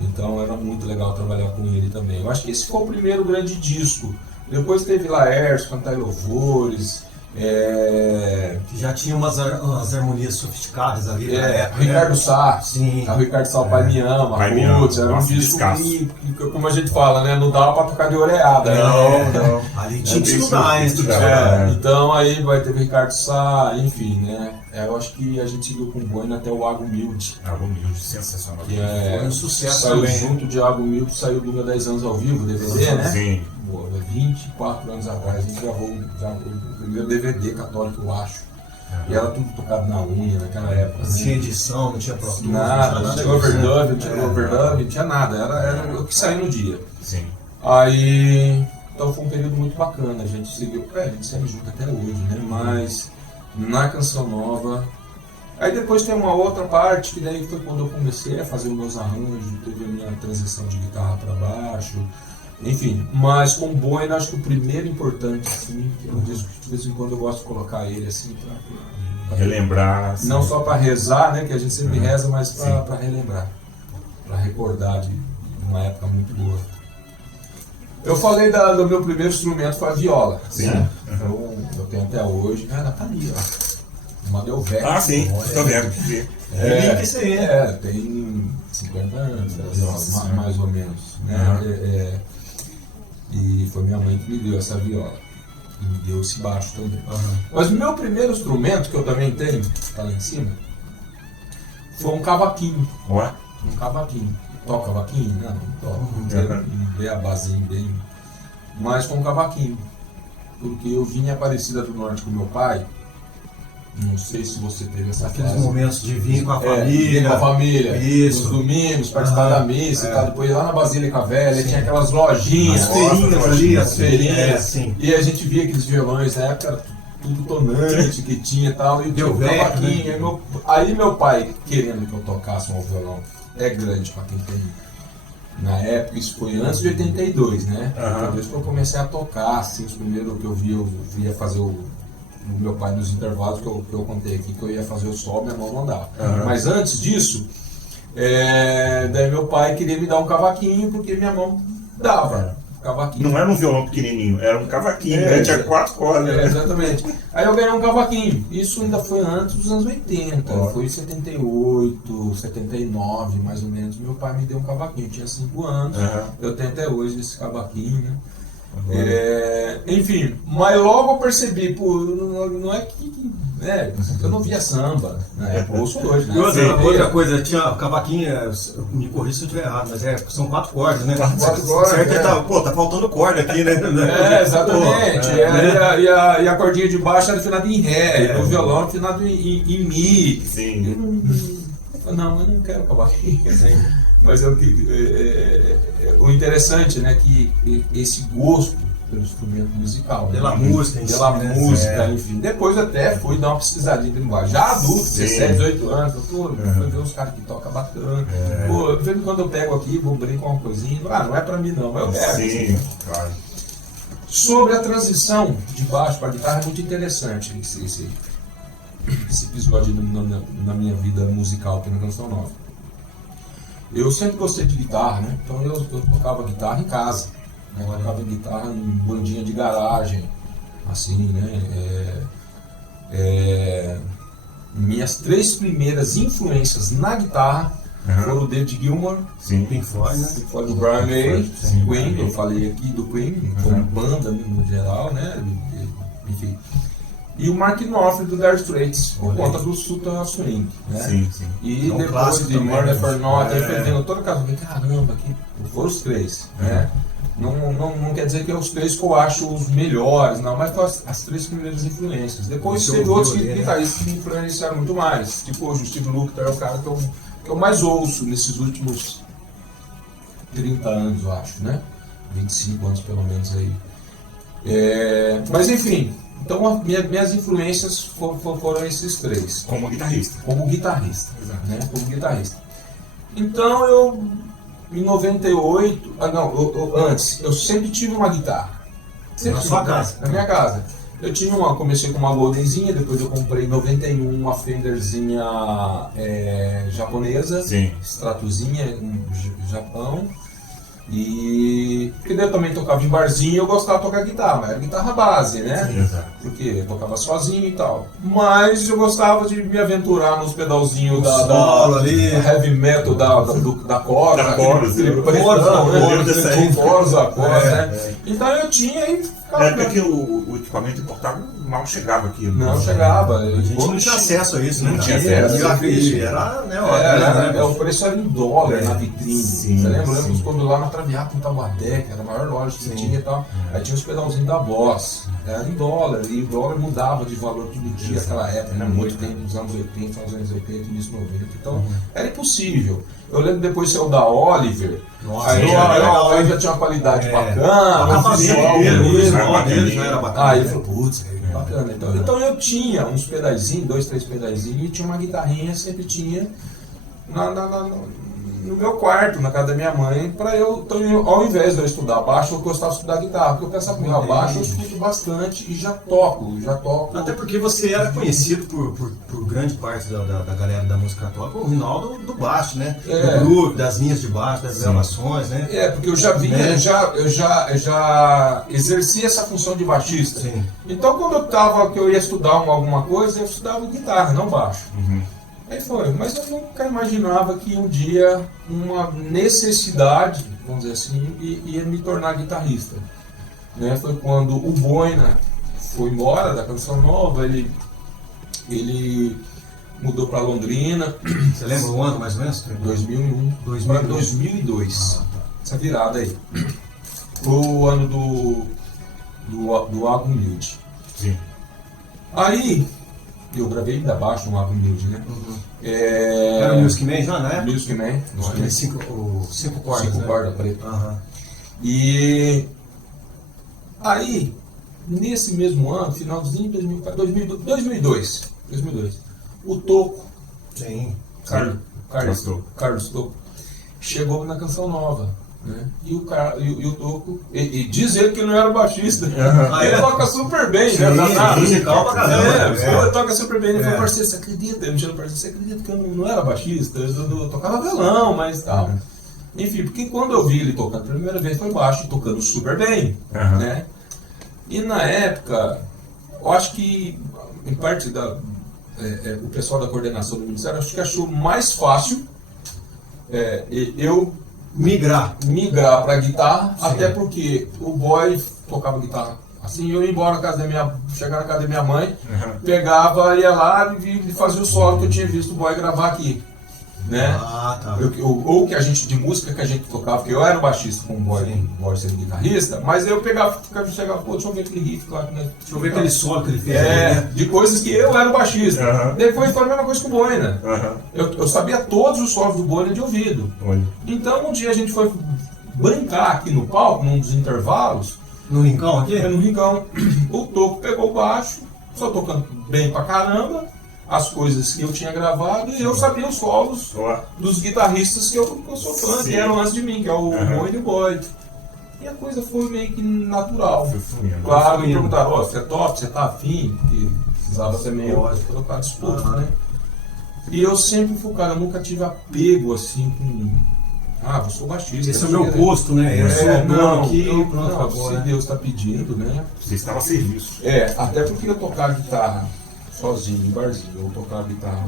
Então era muito legal trabalhar com ele também. Eu acho que esse foi o primeiro grande disco. Depois teve Laércio, Cantar Louvores. Que já tinha umas harmonias sofisticadas ali na época. Ricardo Sá. Sim. O Ricardo Sá, o Pai Me Ama. Putz, era um disco que, como a gente fala, né? Não dava pra tocar de orelhada. Não. Ali tinha que estudar, hein? Então aí vai ter o Ricardo Sá, enfim, né? Eu acho que a gente seguiu com o Boina até o Água Humilde. Água Humilde, sensacional. Que foi um sucesso saiu também. Junto de Água Humilde, saiu do 10 anos ao vivo, DVD, né? Sim. 24 anos atrás a gente gravou o primeiro DVD católico, eu acho. E era tudo tocado na unha naquela época. Não tinha edição, não tinha Pro Tools, nada, não tinha overdub, não tinha nada. Era o que saiu no dia. Sim. Aí, então foi um período muito bacana. A gente seguiu, a gente segue junto até hoje, né? Mas na Canção Nova. Aí depois tem uma outra parte, que daí foi quando eu comecei a fazer os meus arranjos, teve a minha transição de guitarra para baixo. Enfim, mas com o Boina, acho que o primeiro importante, assim, que é um disco que de vez em quando eu gosto de colocar ele, assim, pra relembrar. Assim. Não só para rezar, né, que a gente sempre reza, mas para relembrar, para recordar de uma época muito boa. Eu falei do meu primeiro instrumento, foi a viola. Sim. Né? Eu tenho até hoje, ela tá ali, ó. Uma Delvecq. Ah, sim, tô vendo. Tem 50 anos, mais ou menos. Né? E foi minha mãe que me deu essa viola. E me deu esse baixo também. Mas o meu primeiro instrumento, que eu também tenho, tá lá em cima, foi um cavaquinho. Ué? Um cavaquinho. Toca cavaquinho? Não toca. Bem a basinha bem. Mas foi um cavaquinho. Porque eu vim em Aparecida do Norte com meu pai. Não sei se você teve essa aqueles fase. Momentos de vir com a família. Vir com a família. Isso. Nos domingos, participar da missa e tal. Depois lá na Basílica Velha, tinha aquelas lojinhas. As feirinhas ali. As feirinhas. Sim. E a gente via aqueles violões, na época era tudo tonante que tinha e tal. E deu cavaquinho. Aí meu pai, querendo que eu tocasse um violão, é grande pra quem tem. Na época, isso foi antes de 82, né? Depois que eu comecei a tocar, assim, os primeiros que eu via fazer o meu pai nos intervalos que eu contei aqui, que eu ia fazer o sol, minha mão não andava. Mas antes disso, daí meu pai queria me dar um cavaquinho, porque minha mão dava cavaquinho. Não era um violão pequenininho, era um cavaquinho, né? Tinha 4 cordas. Exatamente. Aí eu ganhei um cavaquinho. Isso ainda foi antes dos anos 80, foi em 78, 79, mais ou menos. Meu pai me deu um cavaquinho, eu tinha 5 anos, eu tenho até hoje esse cavaquinho, né? Enfim, mas logo eu percebi, não é que eu não via samba, né? Eu ouço hoje, né? Outra coisa, tinha cavaquinho, me corrija se eu estiver errado, mas são 4 cordas, né? 4 cordas. Certo, tá faltando corda aqui, né? Exatamente. E a cordinha de baixo era afinada em Ré, o violão afinado em Mi. Sim. Eu não quero cavaquinho. Mas o interessante, né, que esse gosto pelo instrumento musical, pela música, enfim. Depois até fui dar uma pesquisadinha de linguagem. Já adulto, 17, 18 anos, fui ver os caras que tocam bacana. De vez em quando eu pego aqui, vou brincar com uma coisinha, não é pra mim não, mas eu pego. Sim, claro. Sobre a transição de baixo para guitarra é muito interessante esse episódio na minha vida musical aqui na Canção Nova. Eu sempre gostei de guitarra, né? Então eu tocava guitarra em casa, né? Eu tocava guitarra em bandinha de garagem, assim, né? Minhas 3 primeiras influências na guitarra foram o David Gilmour, Pink Floyd, né? Pink Floyd, o Brian May, Queen, eu falei aqui do Queen, como banda no geral, né? Enfim. E o Mark Knopfler do Dire Straits, por conta do Sultan of Swing, né? Sim. E É um depois clássico de também, Murder né? for Not, aí foi vendo toda a casa, caramba, aqui foram os 3, né? Não quer dizer que é os 3 que eu acho os melhores, não, mas foram as 3 primeiras influências. Depois Você teve ouviu outros ali, né? guitarristas que me influenciaram muito mais, tipo hoje o Steve Lukather é o cara que eu mais ouço nesses últimos 30 anos, eu acho, né? 25 anos pelo menos aí. Mas enfim, então minhas influências foram esses 3. Como guitarrista. Como guitarrista, Exato. né? Como guitarrista. Então eu, em 98, antes, eu sempre tive uma guitarra. Sempre Na tive sua uma casa? Na minha casa. Eu tinha comecei com uma Goldenzinha, depois eu comprei em 91 uma Fenderzinha japonesa, Sim. Stratozinha, Japão. E porque daí eu também tocava em barzinho e eu gostava de tocar guitarra, mas era guitarra base, né? Exato. Porque eu tocava sozinho e tal. Mas eu gostava de me aventurar nos pedalzinhos da solo ali. heavy metal da corda, Da Corsa, aquele né? pretão, né? Corsa, sim. Corsa, né? Então eu tinha e ficava. É porque o equipamento importado mal chegava aqui. Não chegava. A gente não tinha acesso a isso, né? Não tinha acesso. Era, né? O preço era em dólar na vitrine. Sim, Você lembra? sim. Quando lá na Traviata, em Taubaté, que era a maior loja que tinha e tal. Aí tinha os pedalzinhos da Boss. Era em dólar. E o dólar mudava de valor todo dia naquela época. Era Né? muito, Tempo, nos anos 80, nos anos 80, início 90. Então era impossível. Eu lembro depois ser o da Oliver. Nossa, Aí sim, a legal, Oliver já tinha uma qualidade O bacana. acabamento visual dele, o bonito. visual dele já era bacana. Aí ele falou, putz, é bacana. Então eu tinha uns pedaizinhos, 2, 3 pedaizinhos, e tinha uma guitarrinha, sempre tinha no meu quarto, na casa da minha mãe, para eu, então, ao invés de eu estudar baixo, eu gostava de estudar guitarra, porque eu pensava, baixo eu estudo bastante e já toco. Até porque você era conhecido por grande parte da galera da música católica, o Rinaldo do baixo, né? Do grupo, das linhas de baixo, das gravações, né? Porque eu já vinha, Né? eu já exercia essa função de baixista. Sim. Então quando que eu ia estudar alguma coisa, eu estudava guitarra, não baixo. Aí foi, mas eu nunca imaginava que um dia uma necessidade, vamos dizer assim, ia me tornar guitarrista. Né? Foi quando o Boina foi embora da Canção Nova, ele mudou para Londrina. Você lembra o ano mais ou menos? 2001 para 2002. Essa virada aí. Foi o ano do Água Humilde. Sim. Aí eu gravei ainda abaixo no Água Humilde, né? Era o Music Man já, né? Music Man. Aqueles 5 cordas, 5 né? cordas preta. Aham. E aí, nesse mesmo ano, finalzinho de 2002, o Toco, Sim. Carlos Toco, chegou na Canção Nova. Né? E o Toco, e diz ele que ele não era baixista. Ele toca super bem, Sim, né? musical pra caramba. Ele toca super bem. Ele falou, parceiro, você acredita? Ele me chamou, parceiro, você acredita que eu não era baixista? Eu tocava violão, mas tal. Enfim, porque quando eu vi ele tocando a primeira vez foi baixo, tocando super bem. Né? E na época, eu acho que, em parte o pessoal da coordenação do Ministério, acho que achou mais fácil eu migrar para guitarra, até porque o boy tocava guitarra assim, eu ia embora na casa chegar na casa da minha mãe, pegava, ia lá e fazia o solo que eu tinha visto o boy gravar aqui, né? Tá. Ou que a gente, de música que a gente tocava, porque eu era baixista com o boy sendo guitarrista, mas eu chegava, pô, deixa eu ver aquele riff lá, né? Deixa eu ver aquele solo que ele fez ali, né? De coisas que eu era o baixista. Depois foi a mesma coisa com o Boina. Eu sabia todos os solos do Boina de ouvido. Então um dia a gente foi brincar aqui no palco, num dos intervalos. No rincão aqui? No rincão. O Toco pegou o baixo, só tocando bem pra caramba, as coisas que eu tinha gravado, e eu sabia os solos dos guitarristas que eu sou fã, que eram antes de mim, que é o Boina e o Boy. E a coisa foi meio que natural. Foi fluindo. Claro, me perguntaram, você é top, você tá afim? Porque precisava ser meio colocar disposto, né? E eu sempre fui, cara, eu nunca tive apego assim com... eu sou baixista. Esse é o meu gosto, né? Eu sou não, aqui, não, pronto, não, acabou, se né? Deus está pedindo, né? Você estava a serviço. Até porque eu tocava guitarra sozinho em barzinho, eu tocava guitarra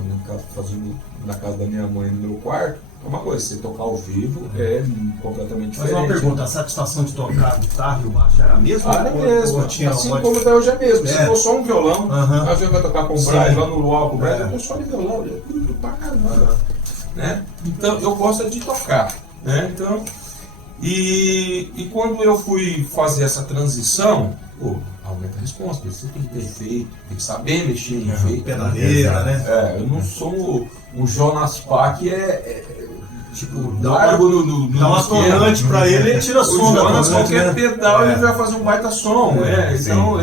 fazendo na casa da minha mãe no meu quarto. É uma coisa, você tocar ao vivo é completamente Mas diferente. uma pergunta, a satisfação de tocar a guitarra e o baixo era a mesma? É mesmo, tinha assim uma... como até hoje é mesmo. Se for só um violão, às vezes vai tocar com o Braz, lá no Luau com o Braz, eu tô só de violão, eu curto pra caramba. Né? Então eu gosto de tocar. Né? Então, e quando eu fui fazer essa transição, aumenta a resposta, você tem que ter efeito, tem que saber mexer em efeito. Pedaleira, né? Eu não sou o Jonas Pá que Tipo, dá uma tonante pra ele tira o som da Jonas, tonante, qualquer né? pedal ele vai fazer um baita som, né? Então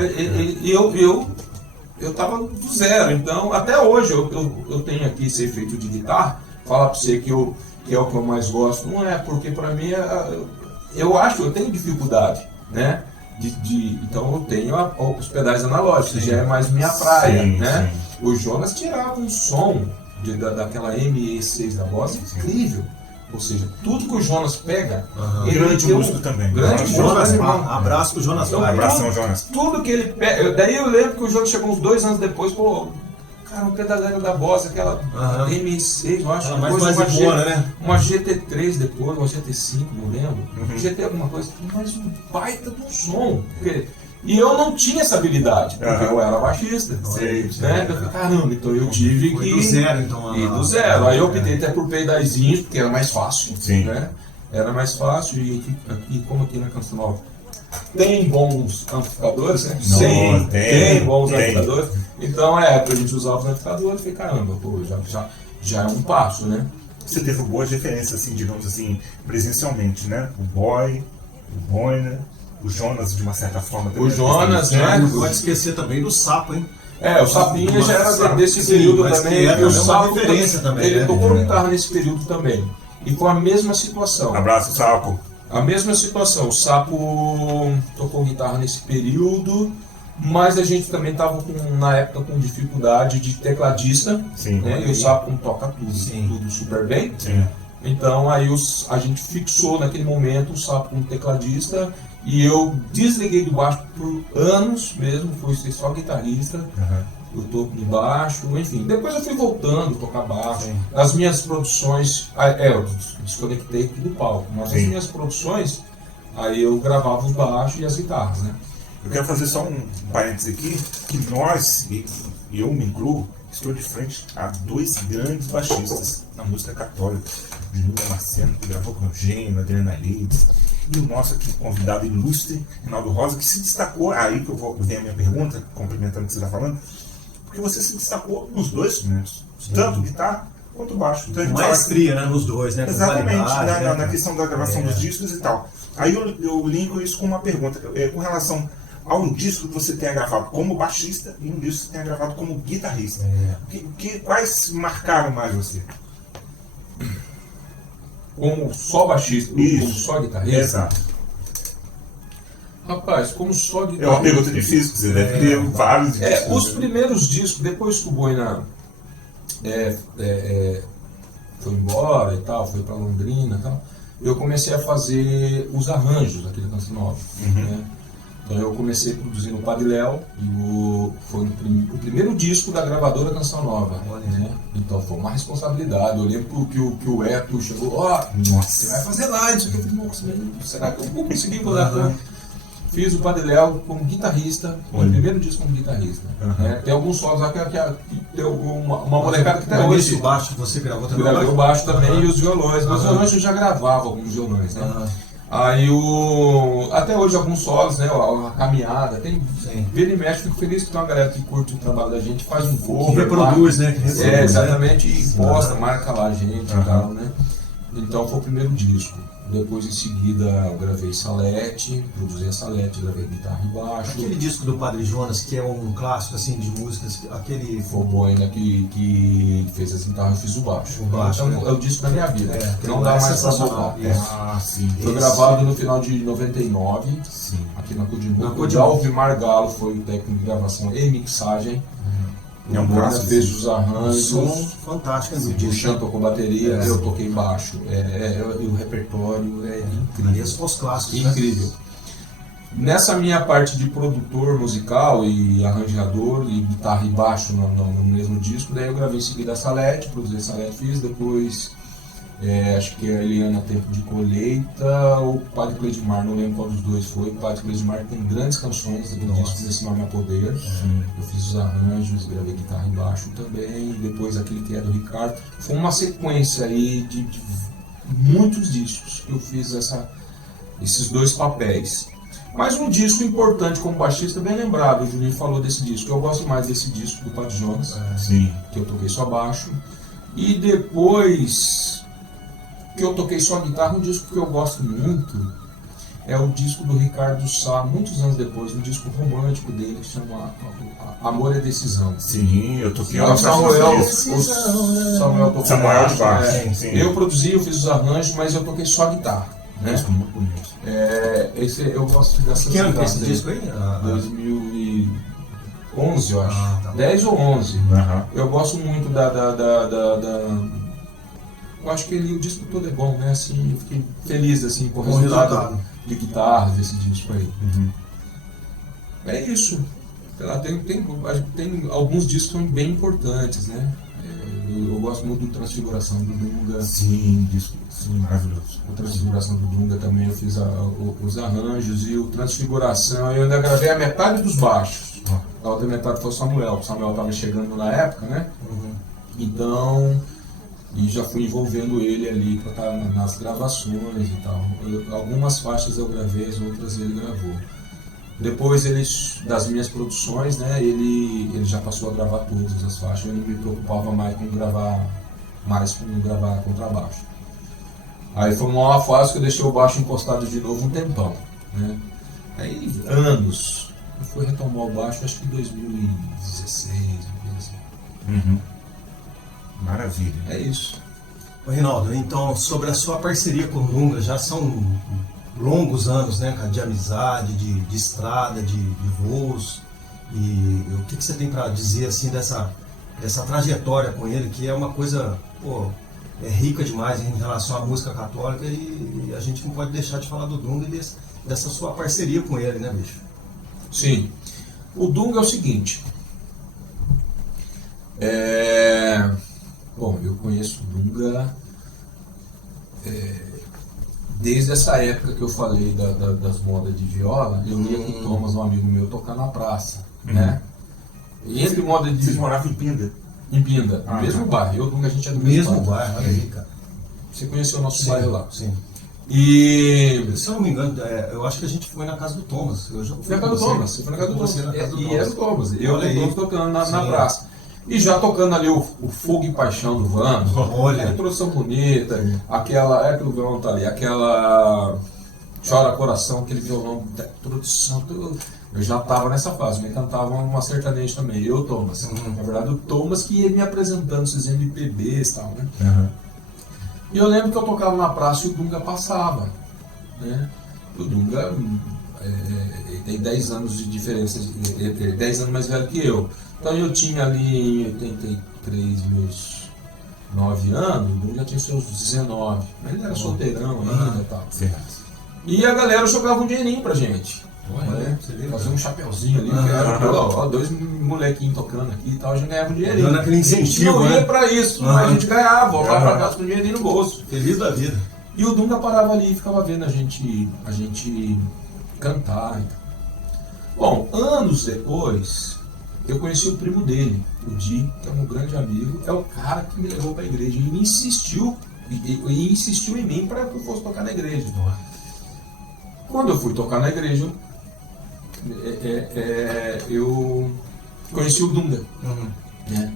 eu tava do zero, então até hoje eu tenho aqui esse efeito de guitarra, falar pra você que é o que eu mais gosto, não é, porque pra mim eu tenho dificuldade, né? Então eu tenho os pedais analógicos, que já é mais minha praia, né? Sim. O Jonas tirava um som daquela ME6 da Boss incrível. Ou seja, tudo que o Jonas pega, ele grande músico também. Grande Jonas, abraço pro Jonas. Abração, Jonas. Tudo que ele pega. Daí eu lembro que o Jonas chegou uns 2 anos depois, falou: cara, um pedaleiro da Boss, aquela M6, eu acho. Mais boa, né? Uma GT3 depois, uma GT5, não lembro. GT alguma coisa, mas um baita do som. E eu não tinha essa habilidade, porque eu era baixista. Né? Eu falei, caramba, então eu tive que. Do zero, então. Do zero. Aí eu optei até por pedaizinhos, porque era mais fácil. Sim. Né? Era mais fácil, e como aqui na Canção Nova tem bons amplificadores, né? Tem bons amplificadores. Então pra gente usar os amplificadores, eu falei, caramba, já é um passo, né? Você teve boas referências, assim, digamos assim, presencialmente, né? O Boy, o Boiner, o Jonas, de uma certa forma. O Jonas, né? Não pode esquecer também do Sapo, hein? O Sapinha já era desse período também. E o Sapo referência também. Ele tocou guitarra nesse período também. E com a mesma situação. Abraço, Sapo. A mesma situação. O Sapo tocou guitarra nesse período, mas a gente também estava na época com dificuldade de tecladista. Sim. Né? E o Sapo toca tudo super bem. Sim. Então aí a gente fixou naquele momento o Sapo como tecladista. E eu desliguei do baixo por anos mesmo, fui ser só guitarrista, eu toco de baixo, enfim. Depois eu fui voltando a tocar baixo. Sim. As minhas produções, eu desconectei aqui do palco, mas as minhas produções, aí eu gravava os baixos e as guitarras, né? Eu quero fazer só um parênteses aqui, que nós, e eu me incluo, estou de frente a 2 grandes baixistas na música católica. Júlio Damasceno, que gravou com o Eugênio, Adriana Lides, e o nosso aqui convidado ilustre, Rinaldo Rosa, que se destacou, aí que eu vou ver a minha pergunta, complementando o que você está falando, porque você se destacou nos 2 instrumentos, tanto guitarra quanto baixo. Então, maestria, né, nos 2, né? Exatamente, na questão da gravação dos discos e tal. Aí eu linko isso com uma pergunta, com relação a um disco que você tenha gravado como baixista e um disco que você tenha gravado como guitarrista. Quais marcaram mais você? Como só baixista, como só guitarrista? Exato. Rapaz, como só guitarrista... É uma pergunta difícil, porque você deve ter vários discos. Os primeiros discos, depois que o Boina foi embora e tal, foi pra Londrina e tal, eu comecei a fazer os arranjos aqui da Canção Nova. Né? Então eu comecei produzindo o Padre Léo, e foi o primeiro disco da gravadora Canção Nova. Né? Então foi uma responsabilidade. Eu lembro que o Eto chegou, você vai fazer lá, isso aqui. Eu falei, nossa, será que eu vou conseguir colocar? Fiz o Padre Léo como guitarrista, o primeiro disco como guitarrista. Né? Tem alguns solos lá que tem uma molecada que até hoje. O baixo que você gravou também? Gravei o baixo também e os violões. Mas os violões eu já gravava alguns violões, né? Aí até hoje alguns solos, né? A caminhada, tem. Vira e mexe, fico feliz que tem uma galera que curte o trabalho da gente, faz um cover. Que reproduz, né? Exatamente, e posta, marca lá a gente e tal, né? Então foi o primeiro disco. Depois, em seguida, eu gravei Salete, produzi a Salete, gravei guitarra e baixo. Aquele disco do Padre Jonas, que é um clássico assim de músicas, aquele... Foi o Boina que fez as guitarras, eu fiz o baixo. O baixo, então, né? é o disco da minha vida, que não é dá mais pra sensacional. tocar. Isso. Ah, sim. Foi Esse- gravado no final de 99, Sim. aqui na Codimbu. Na O Codimbu. Dalvimar Galo foi o técnico de gravação e mixagem. É um O Boina clássico, fez sim. os Um arranjos. som fantástico do O disco. Chan tocou bateria, É. eu toquei baixo. E o repertório é Ali incrível. são os clássicos, né? Incrível. Nessa minha parte de produtor musical e arranjador e guitarra e baixo no mesmo disco, daí eu gravei em seguida a Salete, produzi a Salete, fiz depois, acho que a Eliana Tempo de Colheita ou Padre Cleidmar, não lembro qual dos dois foi. O Padre Cleidmar tem grandes canções daquele disco, Nesse Nome a Poder. Eu fiz os arranjos, gravei guitarra e baixo também, depois aquele que é do Ricardo. Foi uma sequência aí de muitos discos que eu fiz esses dois papéis. Mas um disco importante como baixista, bem lembrado, o Juninho falou desse disco. Eu gosto mais desse disco do Padre Jonas, Sim. que eu toquei só baixo. E depois que eu toquei só guitarra, um disco que eu gosto muito é o disco do Ricardo Sá, muitos anos depois, um disco romântico dele que chama Amor é Decisão. Sim, eu toquei O uma Samuel, Samuel Samuel tocou Samuel de baixo. é. Sim, sim. Eu produzi, eu fiz os arranjos, mas eu toquei só guitarra. Né? Disco muito bonito. Eu gosto dessas Que ano que é esse guitarras disco aí? 2011, eu acho. Ah, tá. 10 ou 11. Aham. Eu gosto muito eu acho que o disco todo é bom, né? Assim, eu fiquei feliz assim, com o Bom resultado de guitarras desse disco aí. Uhum. É isso. Sei lá, tem alguns discos que são bem importantes, né? Eu gosto muito do Transfiguração do Dunga. Sim, disco. Sim, maravilhoso. O Transfiguração do Dunga também eu fiz os arranjos, e o Transfiguração eu ainda gravei a metade dos baixos. A outra metade foi o Samuel. O Samuel estava chegando na época, né? Então, e já fui envolvendo ele ali para estar nas gravações e tal. Algumas faixas eu gravei, as outras ele gravou. Depois das minhas produções, né, ele já passou a gravar todas as faixas. Eu não me preocupava mais com gravar contrabaixo. Aí foi uma fase que eu deixei o baixo encostado de novo um tempão, né? Aí anos. Eu fui retomar o baixo, acho que em 2016, uma coisa assim. Uhum. Maravilha. É isso. Ô, Rinaldo, então, sobre a sua parceria com o Dunga, já são longos anos, né, cara, de amizade, de estrada, de voos. E o que você tem para dizer, assim, dessa trajetória com ele, que é uma coisa, pô, é rica demais em relação à música católica, e a gente não pode deixar de falar do Dunga e dessa sua parceria com ele, né, bicho? Sim. O Dunga é o seguinte. Bom, eu conheço o Dunga desde essa época que eu falei das modas de viola. Eu ia com o Thomas, um amigo meu, tocar na praça, né? E entre moda de... Vocês moravam em Pinda? Em Pinda, Ah, no mesmo tá. bairro. Eu e o Dunga, a gente é do Mesmo bairro, olha aí, cara. Você conheceu o nosso bairro lá. Sim. E... Se eu não me engano, eu acho que a gente foi na casa do Thomas. Eu já fui Foi na casa do Thomas, você foi na casa do Thomas. Você na casa do E Thomas. era o Thomas. Eu Olha e o aí. Thomas tocando na Sim. praça. E já tocando ali o Fogo e Paixão do Vamos. Olha. A introdução bonita, aquela. É que o violão tá ali, aquela. Chora Coração, aquele violão da introdução. Tudo. Eu já tava nessa fase, me cantava uma sertaneja também, eu e o Thomas. Na verdade, o Thomas que ia me apresentando esses MPBs e tal, né? Uhum. E eu lembro que eu tocava na praça e o Dunga passava, né? O Dunga tem 10 anos de diferença, 10 anos mais velho que eu. Então eu tinha ali em 83, meus 9 anos, o Dunga já tinha seus 19. Mas ele era solteirão ainda e tal. Certo. E a galera jogava um dinheirinho pra gente. Olha, Né? você vê, Fazia um chapeuzinho ali, dois molequinhos tocando aqui e tal, a gente ganhava um dinheirinho. Dando aquele A gente incentivo, não ia né? pra isso, mas a gente ganhava, voltava pra casa com um dinheirinho no bolso. Feliz da vida. E o Dunga parava ali e ficava vendo a gente cantar. Bom, anos depois, eu conheci o primo dele, o Di, que é um grande amigo, é o cara que me levou pra igreja e me insistiu, e insistiu em mim para que eu fosse tocar na igreja. Quando eu fui tocar na igreja, eu conheci o Dunga. Né?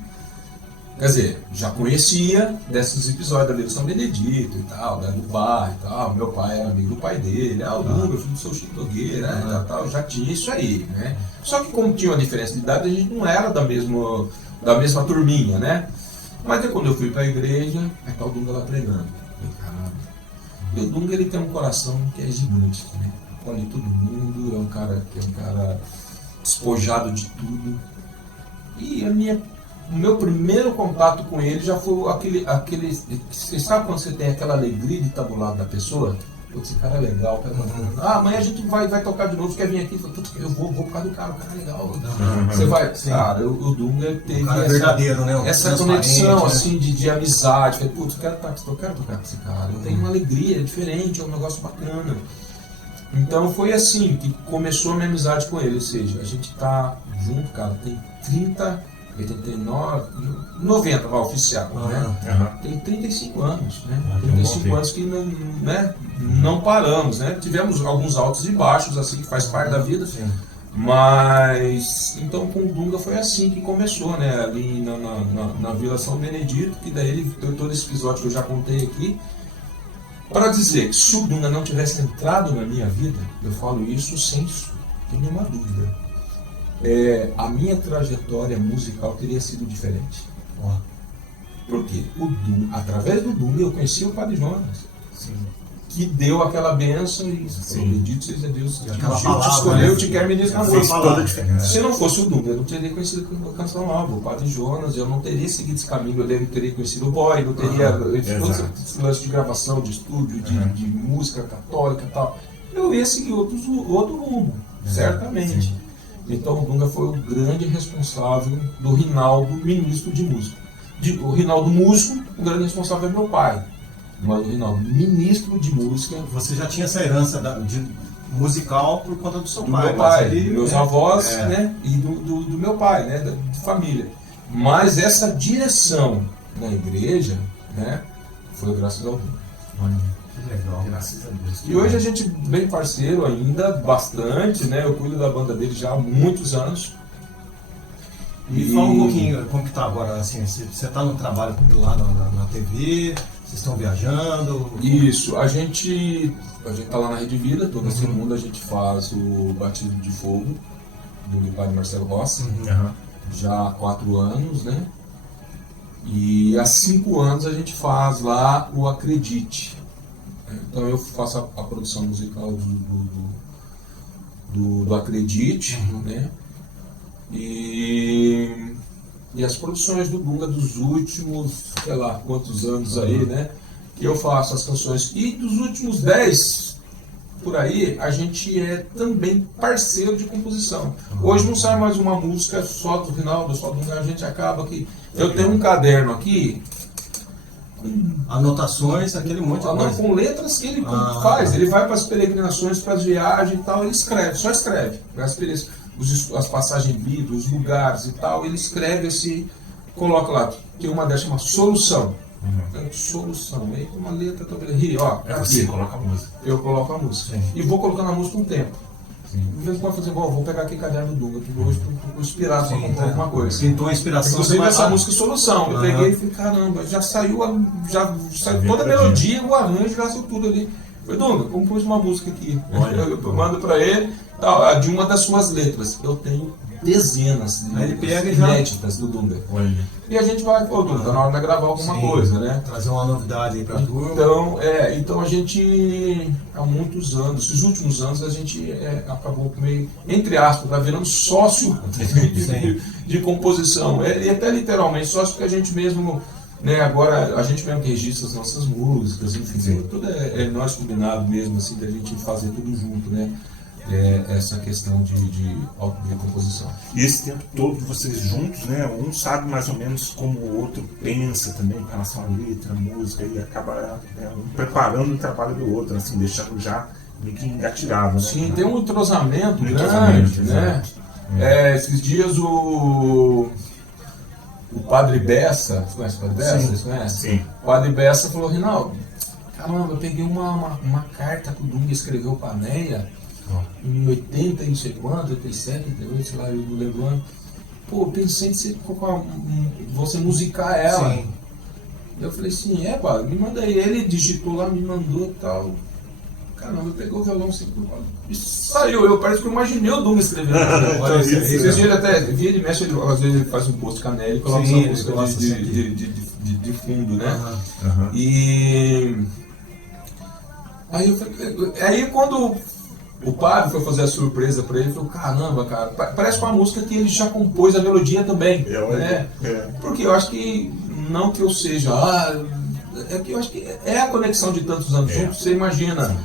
Quer dizer, já conhecia desses episódios da Vila São Benedito e tal, do bar e tal. Meu pai era amigo do pai dele, o Dunga, filho do seu Chico Nogueira, tal, já tinha isso aí, né? Só que como tinha uma diferença de idade, a gente não era da mesma turminha, né? Mas aí quando eu fui pra igreja, aí tá o Dunga lá pregando. Caramba. E o Dunga, ele tem um coração que é gigante, né? Olha todo mundo, é um cara despojado de tudo. E o meu primeiro contato com ele já foi aquele. Você sabe quando você tem aquela alegria de estar do lado da pessoa? Putz, esse cara é legal. Cara. Amanhã a gente vai tocar de novo, quer vir aqui? Eu vou por causa do cara, o cara é legal. Você vai. Sim. Cara, o Dunga teve verdadeiro, né? Essa conexão assim, de amizade. Falei, putz, eu quero tocar com esse cara. Eu tenho uma alegria, é diferente, é um negócio bacana. Então foi assim que começou a minha amizade com ele. Ou seja, a gente tá junto, cara, tem 90 vai oficial, né? Tem 35 anos, né? 35 anos que não paramos, né? Tivemos alguns altos e baixos, assim, que faz parte da vida. Sim. Mas, então com o Dunga foi assim que começou, né? Ali na Vila São Benedito, que daí ele deu todo esse episódio que eu já contei aqui. Para dizer que se o Dunga não tivesse entrado na minha vida, eu falo isso sem nenhuma dúvida. A minha trajetória musical teria sido diferente. Porque através do Dunga eu conheci o Padre Jonas. Sim. Que deu aquela benção e bendito seja Deus que te escolheu, te quer ministrar na música. Se não fosse o Dunga, eu não teria conhecido a Canção Nova, o Padre Jonas, eu não teria seguido esse caminho, eu não teria conhecido o Boy, não teria todo esse lance de gravação, de estúdio, de música católica e tal. Eu ia seguir outro rumo, certamente. Sim. Então o Dunga foi o grande responsável do Rinaldo, ministro de música. O Rinaldo músico, o grande responsável é meu pai. Mas o Rinaldo, ministro de música. Você já tinha essa herança musical por conta do seu pai. Do meu pai, dos meus avós, né? E do meu pai, né? De família. Mas essa direção na igreja, né? Foi graças ao Dunga. Que legal, graças a Deus. E hoje a gente bem parceiro ainda, bastante, né? Eu cuido da banda dele já há muitos anos. E fala um pouquinho, como que tá agora, assim, você tá no trabalho lá na TV, vocês estão viajando? Isso, a gente tá lá na Rede Vida, toda segunda a gente faz o Batismo de Fogo, do meu pai Marcelo Rossi, já há 4 anos, né? E há 5 anos a gente faz lá o Acredite. Então eu faço a produção musical do Acredite, né? E as produções do Dunga dos últimos, sei lá quantos anos aí, né? Que eu faço as canções. E dos últimos 10, por aí, a gente é também parceiro de composição. Hoje não sai mais uma música só do Rinaldo, só do Dunga, a gente acaba que... Eu tenho um caderno aqui... Anotações, aquele monte de coisa. Com letras que ele faz. Ele vai para as peregrinações, para as viagens e tal, ele escreve, só escreve. As passagens bíblicas, os lugares e tal, ele escreve coloca lá. Tem uma dessas, uma solução. Solução. Aí uma letra também. Você coloca a música. Eu coloco a música. Sim. E vou colocando a música um tempo. De vez em quando fazer, vou pegar aqui caderno do Dunga, que hoje estou inspirado para compor alguma coisa. Pintou a inspiração. Inclusive essa música Solução. Eu peguei e falei, caramba, já saiu toda a melodia, o arranjo, já saiu tudo ali. Eu falei, Dunga, compôs uma música aqui. Eu mando para ele, de uma das suas letras. Eu tenho dezenas de inéditas do Dunga. E a gente vai, Dunga, tá na hora de gravar alguma coisa, né? Trazer uma novidade aí pra turma. Então a gente, há muitos anos, esses últimos anos, a gente acabou meio, entre aspas, tá virando sócio de composição. E até literalmente sócio, porque a gente mesmo, né, agora a gente mesmo que registra as nossas músicas, enfim, tudo é nós combinado mesmo, assim, da gente fazer tudo junto, né? Essa questão de composição. E esse tempo todo vocês juntos, né? Um sabe mais ou menos como o outro pensa também em relação à letra, à música, e acaba um preparando o trabalho do outro, assim, deixando já meio que engatilhado, né? Sim, tem um entrosamento grande, né? Esses dias o Padre Bessa, você conhece o Padre Bessa? Vocês conhecem? Sim. O Padre Bessa falou, Rinaldo, caramba, eu peguei uma carta que o Dunga escreveu para a Neia, em 80 e não sei quanto, 87, 88, sei lá, eu não lembro o ano. pô, pensei em você musicar ela. Sim. Eu falei assim, pá, me manda aí. Ele digitou lá, me mandou e tal. Caramba, pegou o violão assim, e saiu. Parece que eu imaginei o Dunga escrevendo. Olha isso, Esses dias ele até, via ele mexe, às vezes ele faz um post canela e coloca Sim, essa música de fundo, né? Aham. E aí eu falei, aí quando o padre foi fazer a surpresa pra ele, ele falou, caramba, cara, parece uma música que ele já compôs a melodia também, né? Porque eu acho que, não que eu seja, é que eu acho que é a conexão de tantos anos juntos, você imagina,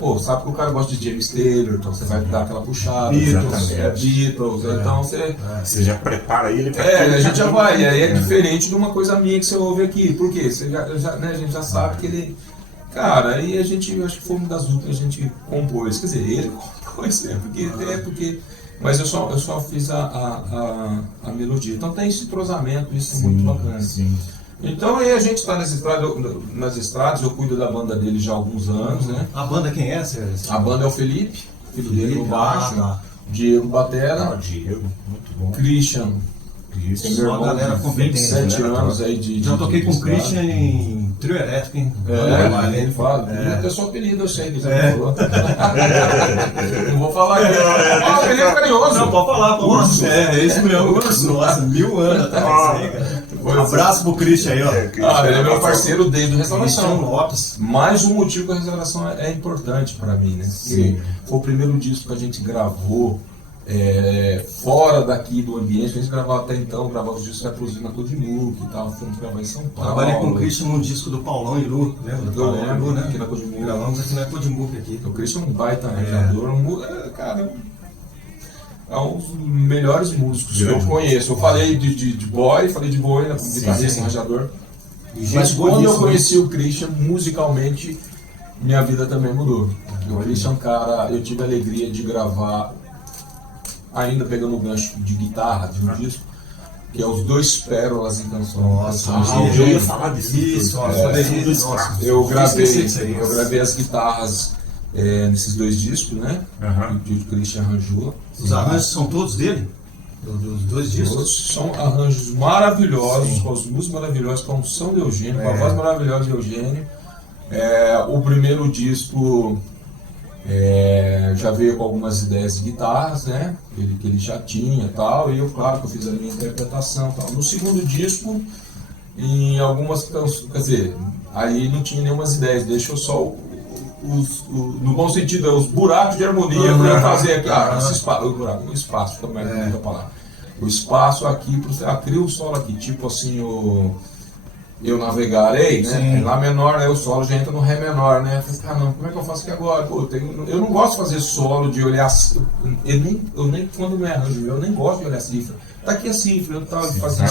pô, sabe que o cara gosta de James Taylor, então você vai dar aquela puxada, Beatles, então você... Você já prepara ele para a gente já vai, e aí é diferente de uma coisa minha que você ouve aqui, por quê? Você né, a gente já sabe que ele... Cara, aí a gente, eu acho que foi uma das últimas que a gente compôs, quer dizer, ele compôs, né? Porque mas eu só fiz a melodia, então tem esse entrosamento, isso é muito bacana. Sim. Então aí a gente está nas estradas, eu cuido da banda dele já há alguns anos, né? A banda quem é? A banda é o Felipe, filho dele no baixo, Diego batera, Diego, muito bom. Christian, Isso. meu irmão, Uma galera competente, 27 né? anos aí de... Já toquei com o estrada. Christian em trio elétrico, hein? Ele fala, até só apelido eu sei, ele já falou. Não vou falar aqui. Apelido carinhoso. Não, pode falar, pô. Urso. É isso mesmo. Nossa, 1000 anos atrás. Um abraço pro Christian aí, ó. Ele é meu parceiro desde o Christian Restauração. Lopes. Mais um motivo que a Restauração é importante pra mim, né? Porque foi o primeiro disco que a gente gravou fora daqui do ambiente. A gente gravava até então, gravava os discos produzidos na Codimuk e tal, fomos gravar em São Paulo. Trabalhei com o Christian num disco do Paulão e Lu, lembra? Do Eu Paulão e lembro, Lu, né? aqui na Codimuk. Gravamos aqui na Codimuk aqui. O Christian é um baita arranjador, cara, é um dos melhores músicos que eu conheço. Eu falei de boy, né, como guitarrista, arranjador. Mas quando eu conheci o Christian, musicalmente, minha vida também mudou. O Christian, cara, eu tive a alegria de gravar, ainda pegando o gancho de guitarra de um disco, que é os Dois Pérolas em Canções. Eu ia falar disso. Isso, Eu gravei as guitarras nesses dois discos, né? Que o Christian arranjou. Os arranjos são todos dele? Dos dois discos? Todos são arranjos maravilhosos, com as músicas maravilhosas, com a unção de Eugênio, com a voz maravilhosa de Eugênio. O primeiro disco já veio com algumas ideias de guitarras, né? Que ele já tinha e tal, e eu, claro, que eu fiz a minha interpretação e tal. No segundo disco, em algumas canções, quer dizer, aí não tinha nenhumas ideias, deixou só no bom sentido, os buracos de harmonia para eu fazer aqui, o espaço, também é muita palavra. O espaço aqui, cria o solo aqui, tipo assim, eu navegarei, né? Lá menor, né? O solo já entra no Ré menor, né? Eu falei, não, como é que eu faço aqui agora? Pô, eu não gosto de fazer solo, de olhar. Eu nem quando me arranjo, eu nem gosto de olhar a cifra. Tá aqui a cifra, eu tava fazendo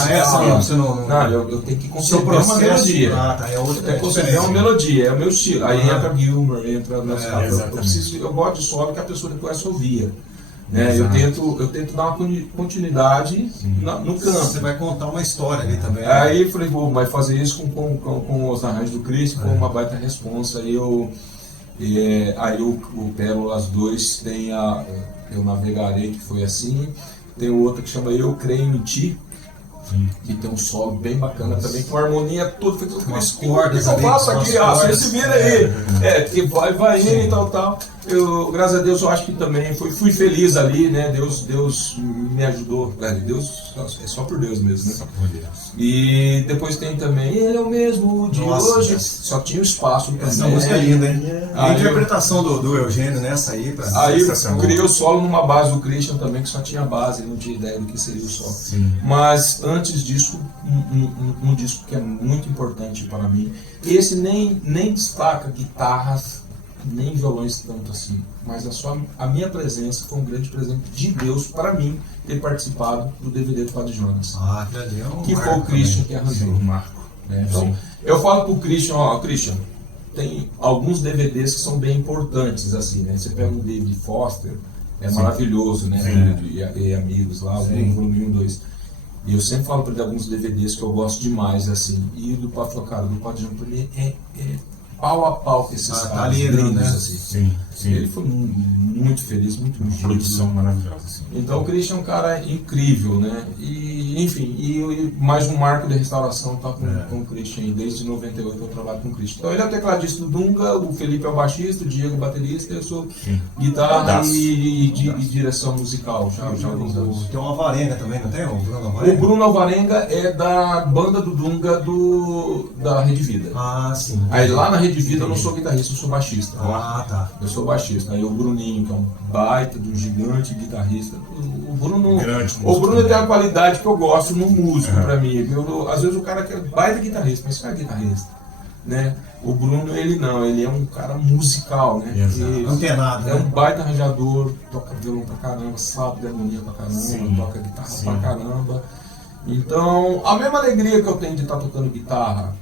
eu tenho que conceber uma melodia. Eu tenho que conceber uma melodia, é o meu estilo. Aí entra Gilmer, entra eu gosto de solo que a pessoa depois ouvia. Eu tento dar uma continuidade no canto. Você vai contar uma história ali também. Aí eu falei, vai fazer isso com os arranjos do Chris, com uma baita responsa. Aí o Pérolas 2 tem Eu Navegarei, que foi assim. Tem outro que chama Eu Creio em Ti, que tem um solo bem bacana também, com harmonia toda. Umas cordas eu faço aqui, você se vira aí. Que vai indo e tal. Eu, graças a Deus, eu acho que também fui feliz ali, né? Deus me ajudou. Deus, é só por Deus mesmo, né? Só por Deus. E depois tem também Ele é o Mesmo de hoje. Só tinha espaço também. Essa música é linda, hein? A interpretação do Eugênio nessa aí. Aí eu criei o solo numa base do Christian também, que só tinha base, não tinha ideia do que seria o solo. Mas antes disso, um disco que é muito importante para mim. Esse nem destaca guitarras, nem violões tanto assim, mas a minha presença foi um grande presente de Deus para mim ter participado do DVD do Padre Jonas. Que foi o Christian que arranjou. O Marco. Então, eu falo pro Christian, Christian, tem alguns DVDs que são bem importantes, assim, né? Você pega o David Foster, maravilhoso, né? E amigos lá, o volume 1 e 2. E eu sempre falo para ele de alguns DVDs que eu gosto demais, assim. E do Padre Jonas, para mim, pau a pau com esses tá caras ali, grandes, né? assim. Sim, sim. Ele foi muito feliz, muito Uma ungido. produção maravilhosa, assim. Então o Christian é um cara incrível, né? E enfim, e mais um marco de restauração tá com o Christian. E desde 98 eu trabalho com o Christian. Então ele é o tecladista do Dunga, o Felipe é o baixista, o Diego é o baterista, eu sou guitarra e direção musical já há alguns anos. Tem uma Varenga também, não tem? O Bruno O Alvarenga? Bruno Alvarenga é da banda do Dunga da Rede Vida. Ah, sim. Aí lá na Rede Vida eu não sou guitarrista, eu sou baixista. Ah, tá. Eu sou baixista. Aí o Bruninho, que é um baita de um gigante guitarrista. O Bruno, Grande o Bruno músico, tem uma qualidade que eu gosto no músico Uhum. pra mim. Às vezes o cara que é baita guitarrista, mas não é guitarrista, né? O Bruno, ele não, ele é um cara musical, né? Exato. Ele Antenado, é um né? baita arranjador, toca violão pra caramba, sabe de harmonia pra caramba, Sim, toca guitarra sim. pra caramba. Então, a mesma alegria que eu tenho de estar tocando guitarra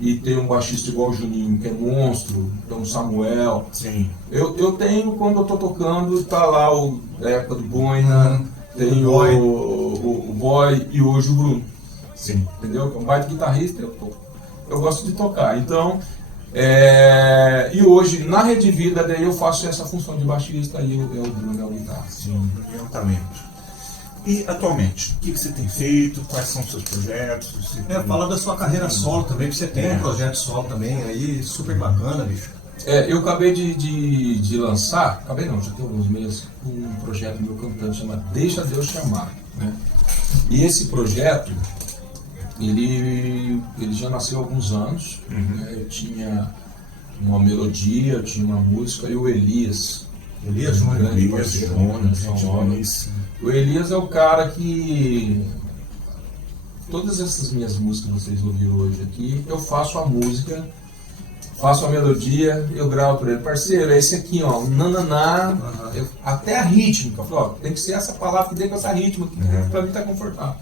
e ter um baixista igual o Juninho, que é monstro, então o Samuel, Sim. eu tenho quando eu tô tocando, tá lá da época do Boina, tem Boy. o Boy e hoje o Bruno, Sim. entendeu? É um baita guitarrista, eu gosto de tocar. Então, e hoje na Rede Vida daí eu faço essa função de baixista e o Bruno é o guitarra. Sim, é um talento. E atualmente, o que você tem feito? Quais são os seus projetos? Você tem- Fala da sua carreira solo também, que você tem um projeto solo também aí, super bacana, bicho. Eu acabei de lançar, acabei não, já tem alguns meses, um projeto meu cantante chamado Deixa Deus Chamar, né? E esse projeto, ele já nasceu há alguns anos, né? Eu tinha uma melodia, eu tinha uma música, e o Elias Júnior. grande Elias, parceiro, Jonas, Jonas. O Elias é o cara que todas essas minhas músicas que vocês ouviram hoje aqui, eu faço a música, faço a melodia, eu gravo por ele. Parceiro, é esse aqui, ó, nananá, até a rítmica. Eu falo, ó, tem que ser essa palavra que dê com essa rítmica, que pra mim tá confortável.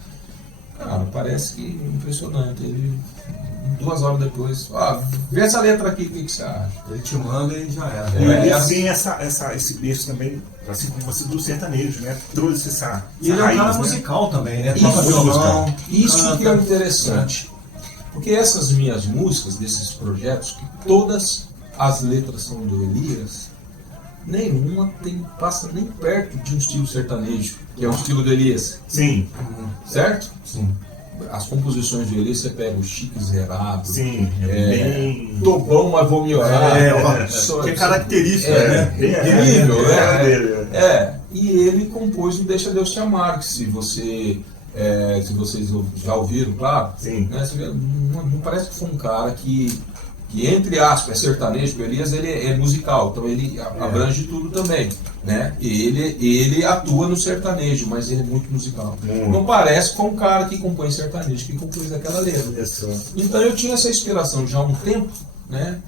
Cara, parece que impressionante. Ele, 2 horas depois, vê essa letra aqui, o que você acha? Ele te manda e já era. E ele tem esse berço também, assim como você, do sertanejo, né? Trouxe essa E ele é um raiz, cara né? musical também, né? Isso, Toca violão, Isso canta. que é interessante. Porque essas minhas músicas, desses projetos, que todas as letras são do Elias, nenhuma passa nem perto de um estilo sertanejo, que é o estilo do Elias, Sim, certo? Sim. As composições do Elias, você pega o Chique Zerado, sim. Bem... Tô bom, mas vou melhorar. Que é característica, né? Terrível, né? dele. E ele compôs o Deixa Deus Te Amar, que se vocês já ouviram, claro, Sim. né, você vê, não parece que foi um cara que entre aspas, é sertanejo, o Elias ele é musical, então ele abrange tudo também, né? E ele atua no sertanejo, mas ele é muito musical. Muito. Não parece que foi um cara que compõe sertanejo, que compôs aquela letra. Então eu tinha essa inspiração já há um tempo, né?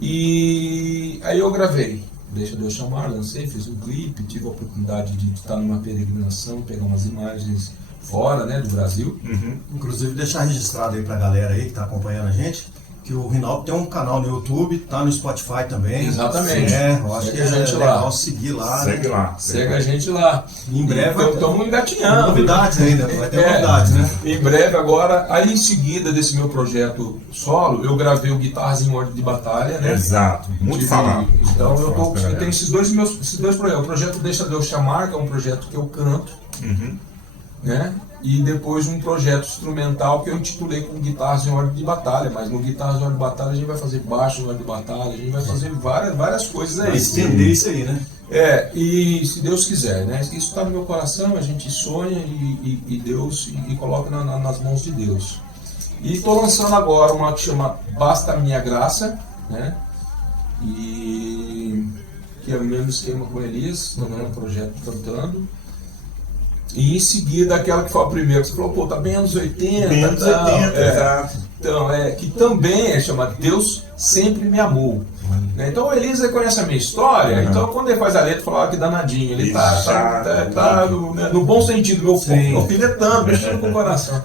E aí eu gravei Deixa Deus Chamar, lancei, fiz um clipe, tive a oportunidade de estar numa peregrinação, pegar umas imagens fora, né, do Brasil. Inclusive deixar registrado aí pra galera aí que tá acompanhando a gente, que o Rinaldo tem um canal no YouTube, tá no Spotify também. Exatamente. Eu acho Segue que a gente é lá. legal seguir lá. Segue né? lá. Segue a gente lá. Em breve vai ter estamos engatinhando. novidades ainda, vai ter novidades, né? Em breve agora, aí em seguida desse meu projeto solo, eu gravei o Guitarras em Ordem de Batalha, né? Exato. Muito Tive- falado. Então Muito eu falado, tenho esses dois projetos. O projeto Deixa Deus Chamar, que é um projeto que eu canto, né? E depois um projeto instrumental que eu intitulei como Guitarras em Ordem de Batalha, mas no Guitarras em Ordem de Batalha a gente vai fazer baixo em ordem de batalha, a gente vai fazer várias coisas aí. Vai estender isso aí, né? E se Deus quiser, né? Isso está no meu coração, a gente sonha e Deus e coloca nas mãos de Deus. E estou lançando agora uma que chama Basta a Minha Graça, né? E que é o mesmo esquema com Elias, também é um projeto cantando. E em seguida aquela que foi a primeira, que você falou, pô, tá bem anos 80. Bem anos tal. 80, exato. Então, que também é chamado Deus Sempre Me Amou. Né? Então o Elisa conhece a minha história, então quando ele faz a letra, fala que danadinho, ele tá no bom sentido, meu alfinetando, mexendo com o coração.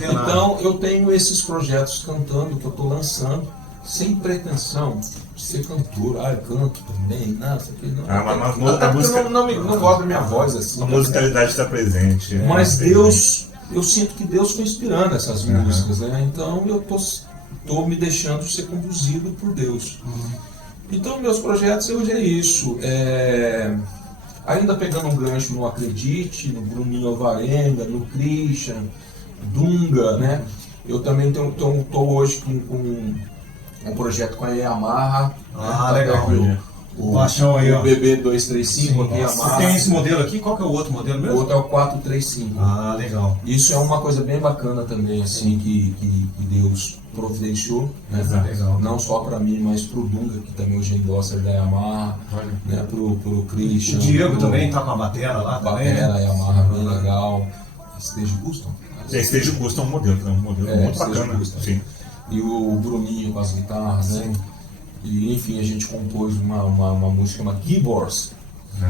Então eu tenho esses projetos cantando, que eu estou lançando, sem pretensão de ser cantor. Eu canto também, isso aqui não. Mas a música, não gosto da minha voz assim. a musicalidade está presente. Mas Deus, eu sinto que Deus foi inspirando essas músicas, né? Então eu tô estou me deixando ser conduzido por Deus. Então, meus projetos hoje é isso. Ainda pegando um gancho no Acredite, no Bruninho Alvarenga, no Christian, Dunga, né? Eu também estou hoje com um projeto com a Yamaha. Legal. O baixão aí, ó. O BB235 aqui, Yamaha. Você tem esse modelo aqui? Qual que é o outro modelo O mesmo? outro é o 435. Legal. Isso é uma coisa bem bacana também, assim, que Deus providenciou, né? Legal. Não só para mim, mas para o Dunga, que também hoje é endosser da Yamaha, né? Pro Christian. O Diego também tá com a bateria lá também. Bateria, Yamaha, bem legal. Stage Custom. Stage Custom é um modelo muito Stage bacana. Custom. Sim. E o Bruninho com as guitarras, né? E enfim, a gente compôs uma música chamada Gibbors,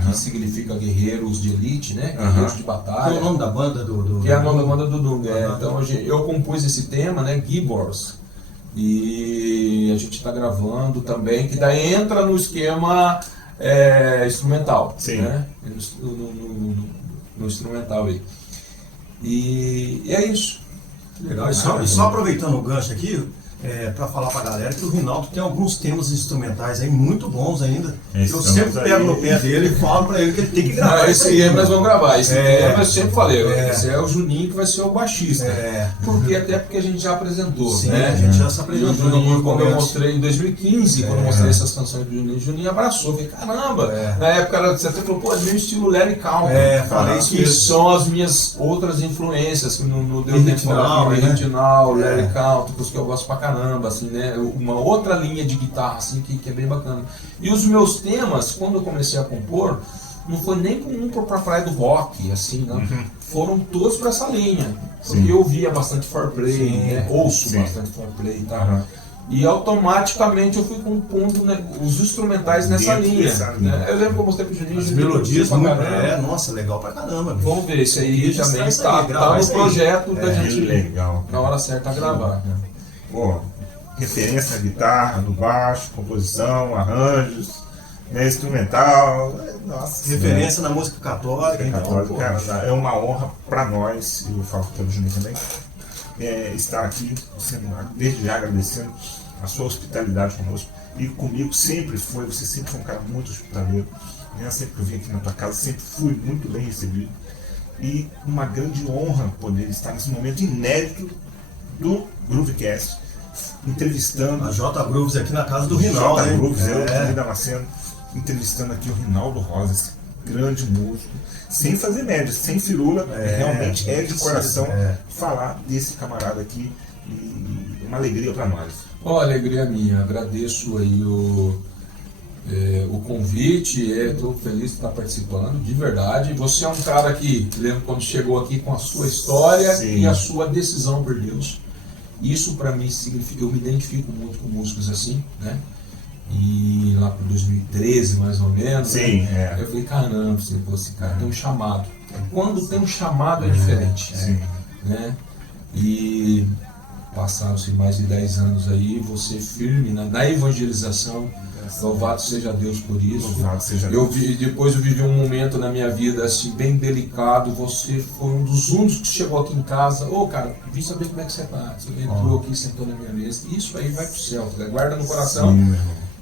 que significa guerreiros de elite, né? Guerreiros de batalha. Que é o nome da banda do Que é o nome da banda do Dunga. Então eu compus esse tema, né? Gibbors. E a gente está gravando também, que daí entra no esquema instrumental. Sim. Né? No instrumental aí. E é isso. Legal. E só aproveitando o gancho aqui, para falar pra galera que o Rinaldo tem alguns temas instrumentais aí muito bons ainda. Eu sempre pego no pé dele e falo pra ele que ele tem que gravar. Esse tema nós vamos gravar. Esse tema eu sempre falei, esse é o Juninho que vai ser o baixista. Até porque a gente já apresentou. Sim, né? a gente já se apresentou. E o Juninho, quando eu mostrei em 2015, quando eu mostrei essas canções do Juninho, o Juninho abraçou. Falei, caramba! Na época você até falou, pô, é meio estilo Larry Count. Falei isso que mesmo. são as minhas outras influências, que não deu tempo de Reginald, falar aqui, né? Reginald, Larry Count, que eu gosto pra caramba, assim, né? Uma outra linha de guitarra, assim, que é bem bacana. E os meus temas, quando eu comecei a compor, não foi nem com pra praia do rock, assim, não. Foram todos pra essa linha. Porque eu via bastante foreplay, né? Ouço bastante foreplay e tal. E automaticamente eu fui compondo, né, os instrumentais nessa linha. Né? Eu lembro que eu mostrei pro Juninho. As melodias pra muito, caramba. nossa, legal pra caramba. Bicho. Vamos ver, esse aí Registrar também isso tá aí, gravar no isso aí. projeto da gente, legal. na hora certa, gravar. Pô, referência na guitarra, no baixo, composição, arranjos, né, instrumental. Nossa. Referência na música católica. Católica, cara, é uma honra para nós, e eu falo pelo Juninho também, estar aqui, desde já agradecendo a sua hospitalidade conosco. E comigo sempre foi, você sempre foi um cara muito hospitaleiro, né? Sempre que eu vim aqui na tua casa, sempre fui muito bem recebido. E uma grande honra poder estar nesse momento inédito do Groovecast, entrevistando A J Grooves aqui na casa do Rinaldo. J hein? Grooves, eu e Damasceno, entrevistando aqui o Rinaldo Rosa, esse grande músico, sem fazer média, sem firula, realmente de coração falar desse camarada aqui, e uma alegria para nós. Alegria minha, agradeço aí o convite, estou feliz de estar participando, de verdade. Você é um cara que, lembro quando chegou aqui com a sua história e a sua decisão por Deus. Isso para mim significa, eu me identifico muito com músicos assim, né? E lá para 2013 mais ou menos, eu falei, caramba, esse cara tem um chamado. Quando tem um chamado é diferente, né? E passaram-se mais de 10 anos aí, você firme na evangelização. Louvado seja Deus por isso. Louvado seja Deus. Depois eu vivi um momento na minha vida assim, bem delicado. Você foi um dos únicos que chegou aqui em casa. Cara, vim saber como é que você está. Você entrou aqui, sentou na minha mesa. Isso aí vai pro céu, guarda no coração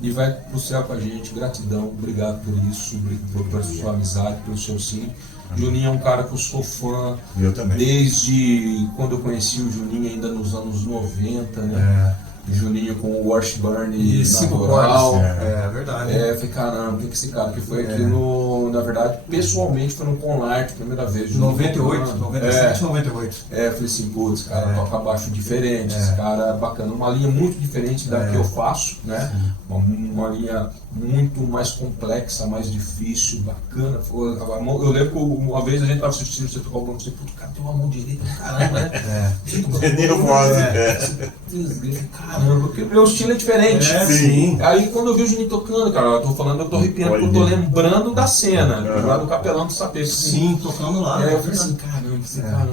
e vai pro céu com a gente. Gratidão, obrigado por isso, por sua amizade, pelo seu sim. Juninho é um cara que eu sou fã. Eu também. Desde quando eu conheci o Juninho, ainda nos anos 90, né? Juninho com o Washburn e 5 coral. É verdade. Falei, caramba, tem que esse cara que foi aqui na verdade, pessoalmente foi no Conlart, primeira vez. 98, 97, 98. Falei assim, putz, esse cara toca baixo diferente, esse cara é bacana. Uma linha muito diferente da que eu faço, né? Uma linha muito mais complexa, mais difícil, bacana. Eu lembro que uma vez a gente estava assistindo você tocar o banco, putz, cara, tem uma mão direita, caramba, né? Caramba, porque o meu estilo é diferente. Sim. Aí quando eu vi o Juninho tocando, cara, eu tô arrepiando porque eu tô lembrando da cena, lá do Capelão do Sapê. Sim, tocando lá. Eu falei assim, caramba, esse cara,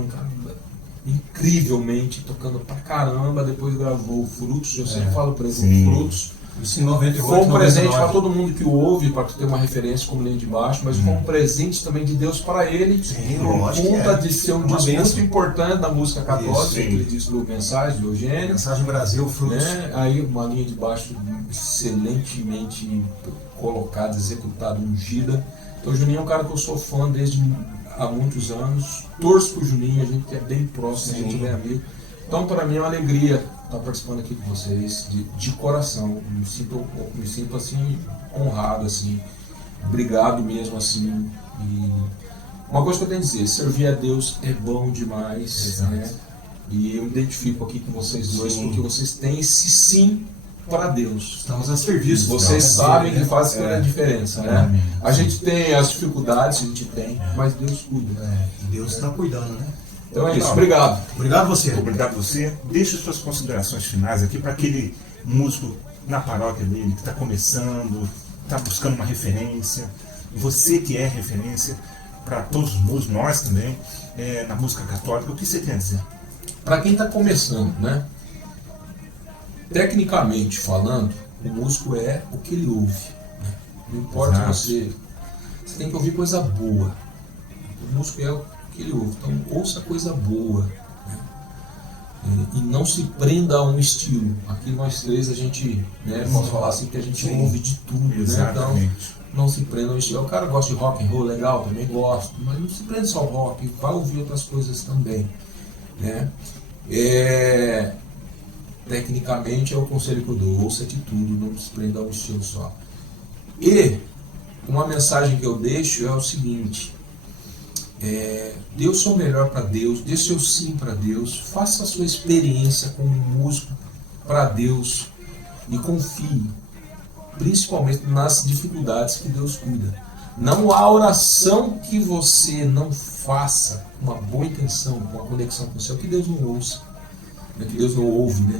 incrivelmente tocando pra caramba. Depois gravou o Frutos, eu sempre falo pra ele, o Frutos, Isso em 98, Foi um presente 99. para todo mundo que o ouve, para ter uma referência como linha de baixo, mas foi um presente também de Deus para ele, Sim, por lógico que conta é. de ser um Uma disco muito bênção. importante da música católica, Isso, sim. aquele disco do Mensagem, de Eugênio. Mensagem Brasil, Frutos. Né? Aí uma linha de baixo excelentemente colocada, executada, ungida. Então o Juninho é um cara que eu sou fã desde há muitos anos. Torço pro Juninho, a gente é bem próximo, a gente é bem amigo. Então para mim é uma alegria estar participando aqui com vocês, de coração. Me sinto assim honrado, assim. Obrigado mesmo, assim. E uma coisa que eu tenho a dizer, servir a Deus é bom demais, Exato. né? E eu me identifico aqui com vocês dois, Sim. porque vocês têm esse sim para Deus. Estamos a serviço. Vocês então, sabem né? que faz toda a diferença, né? Amém. A gente tem as dificuldades, a gente tem, mas Deus cuida. É, Deus está cuidando, né? Então é isso, obrigado. Obrigado você. Obrigado você. Deixe suas considerações finais aqui para aquele músico na paróquia dele que está começando, está buscando uma referência. Você que é referência para todos os músicos, nós também, na música católica. O que você tem a dizer? Para quem está começando, né? Tecnicamente falando, o músico é o que ele ouve. Né? Não importa Exato. você tem que ouvir coisa boa. O músico é o que ele ouve. Então ouça coisa boa. Né? E não se prenda a um estilo. Aqui nós três a gente, né, posso falar assim que a gente ouve de tudo, né? Então Exatamente. não se prenda a um estilo. O cara gosta de rock and roll, legal, também gosto, mas não se prenda só ao rock, vai ouvir outras coisas também. Né? Tecnicamente é o conselho que eu dou, ouça de tudo, não se prenda a um estilo só. E uma mensagem que eu deixo é o seguinte: dê o seu melhor para Deus, dê seu sim para Deus, faça a sua experiência como músico para Deus e confie, principalmente nas dificuldades que Deus cuida. Não há oração que você não faça com uma boa intenção, com uma conexão com o céu, que Deus não ouça, que Deus não ouve, né?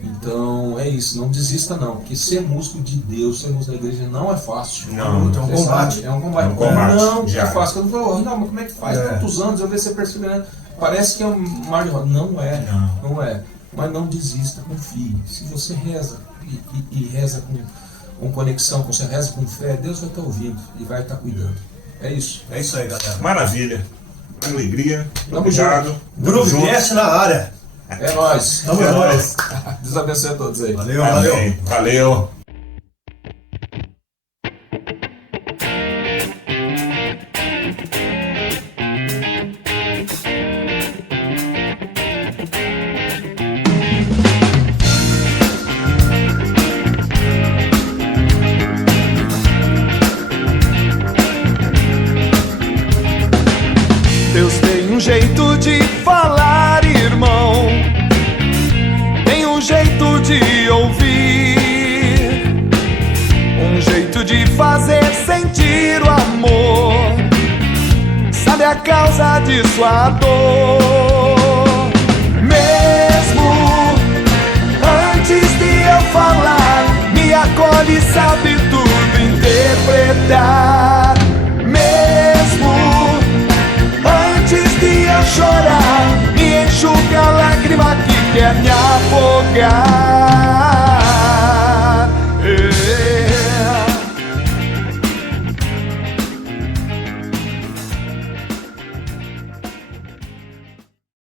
Então é isso, não desista não, porque ser músico de Deus, ser músico da igreja não é fácil. Não, é um Você combate. sabe, é um combate. É um combate, Não já. é fácil. Quando eu falo, não, mas como é que faz? Tantos anos, eu vejo você percebendo. Parece que é um mar de rosa. Não é, não é. Mas não desista, confie. Se você reza e reza com conexão, você reza com fé, Deus vai estar ouvindo e vai estar cuidando. É isso. É isso aí, galera. Maravilha. Alegria. Tamo Obrigado. Groovecast na área. É nóis. Tamo junto. Deus abençoe a todos aí. Valeu, valeu. Amém. Valeu. Deus tem um jeito de falar, irmão. Tem um jeito de ouvir. Um jeito de fazer sentir o amor. Sabe a causa de sua dor. Mesmo antes de eu falar, me acolhe e sabe tudo interpretar. Mesmo antes de eu chorar, me enxuga a lágrima que quer me afogar.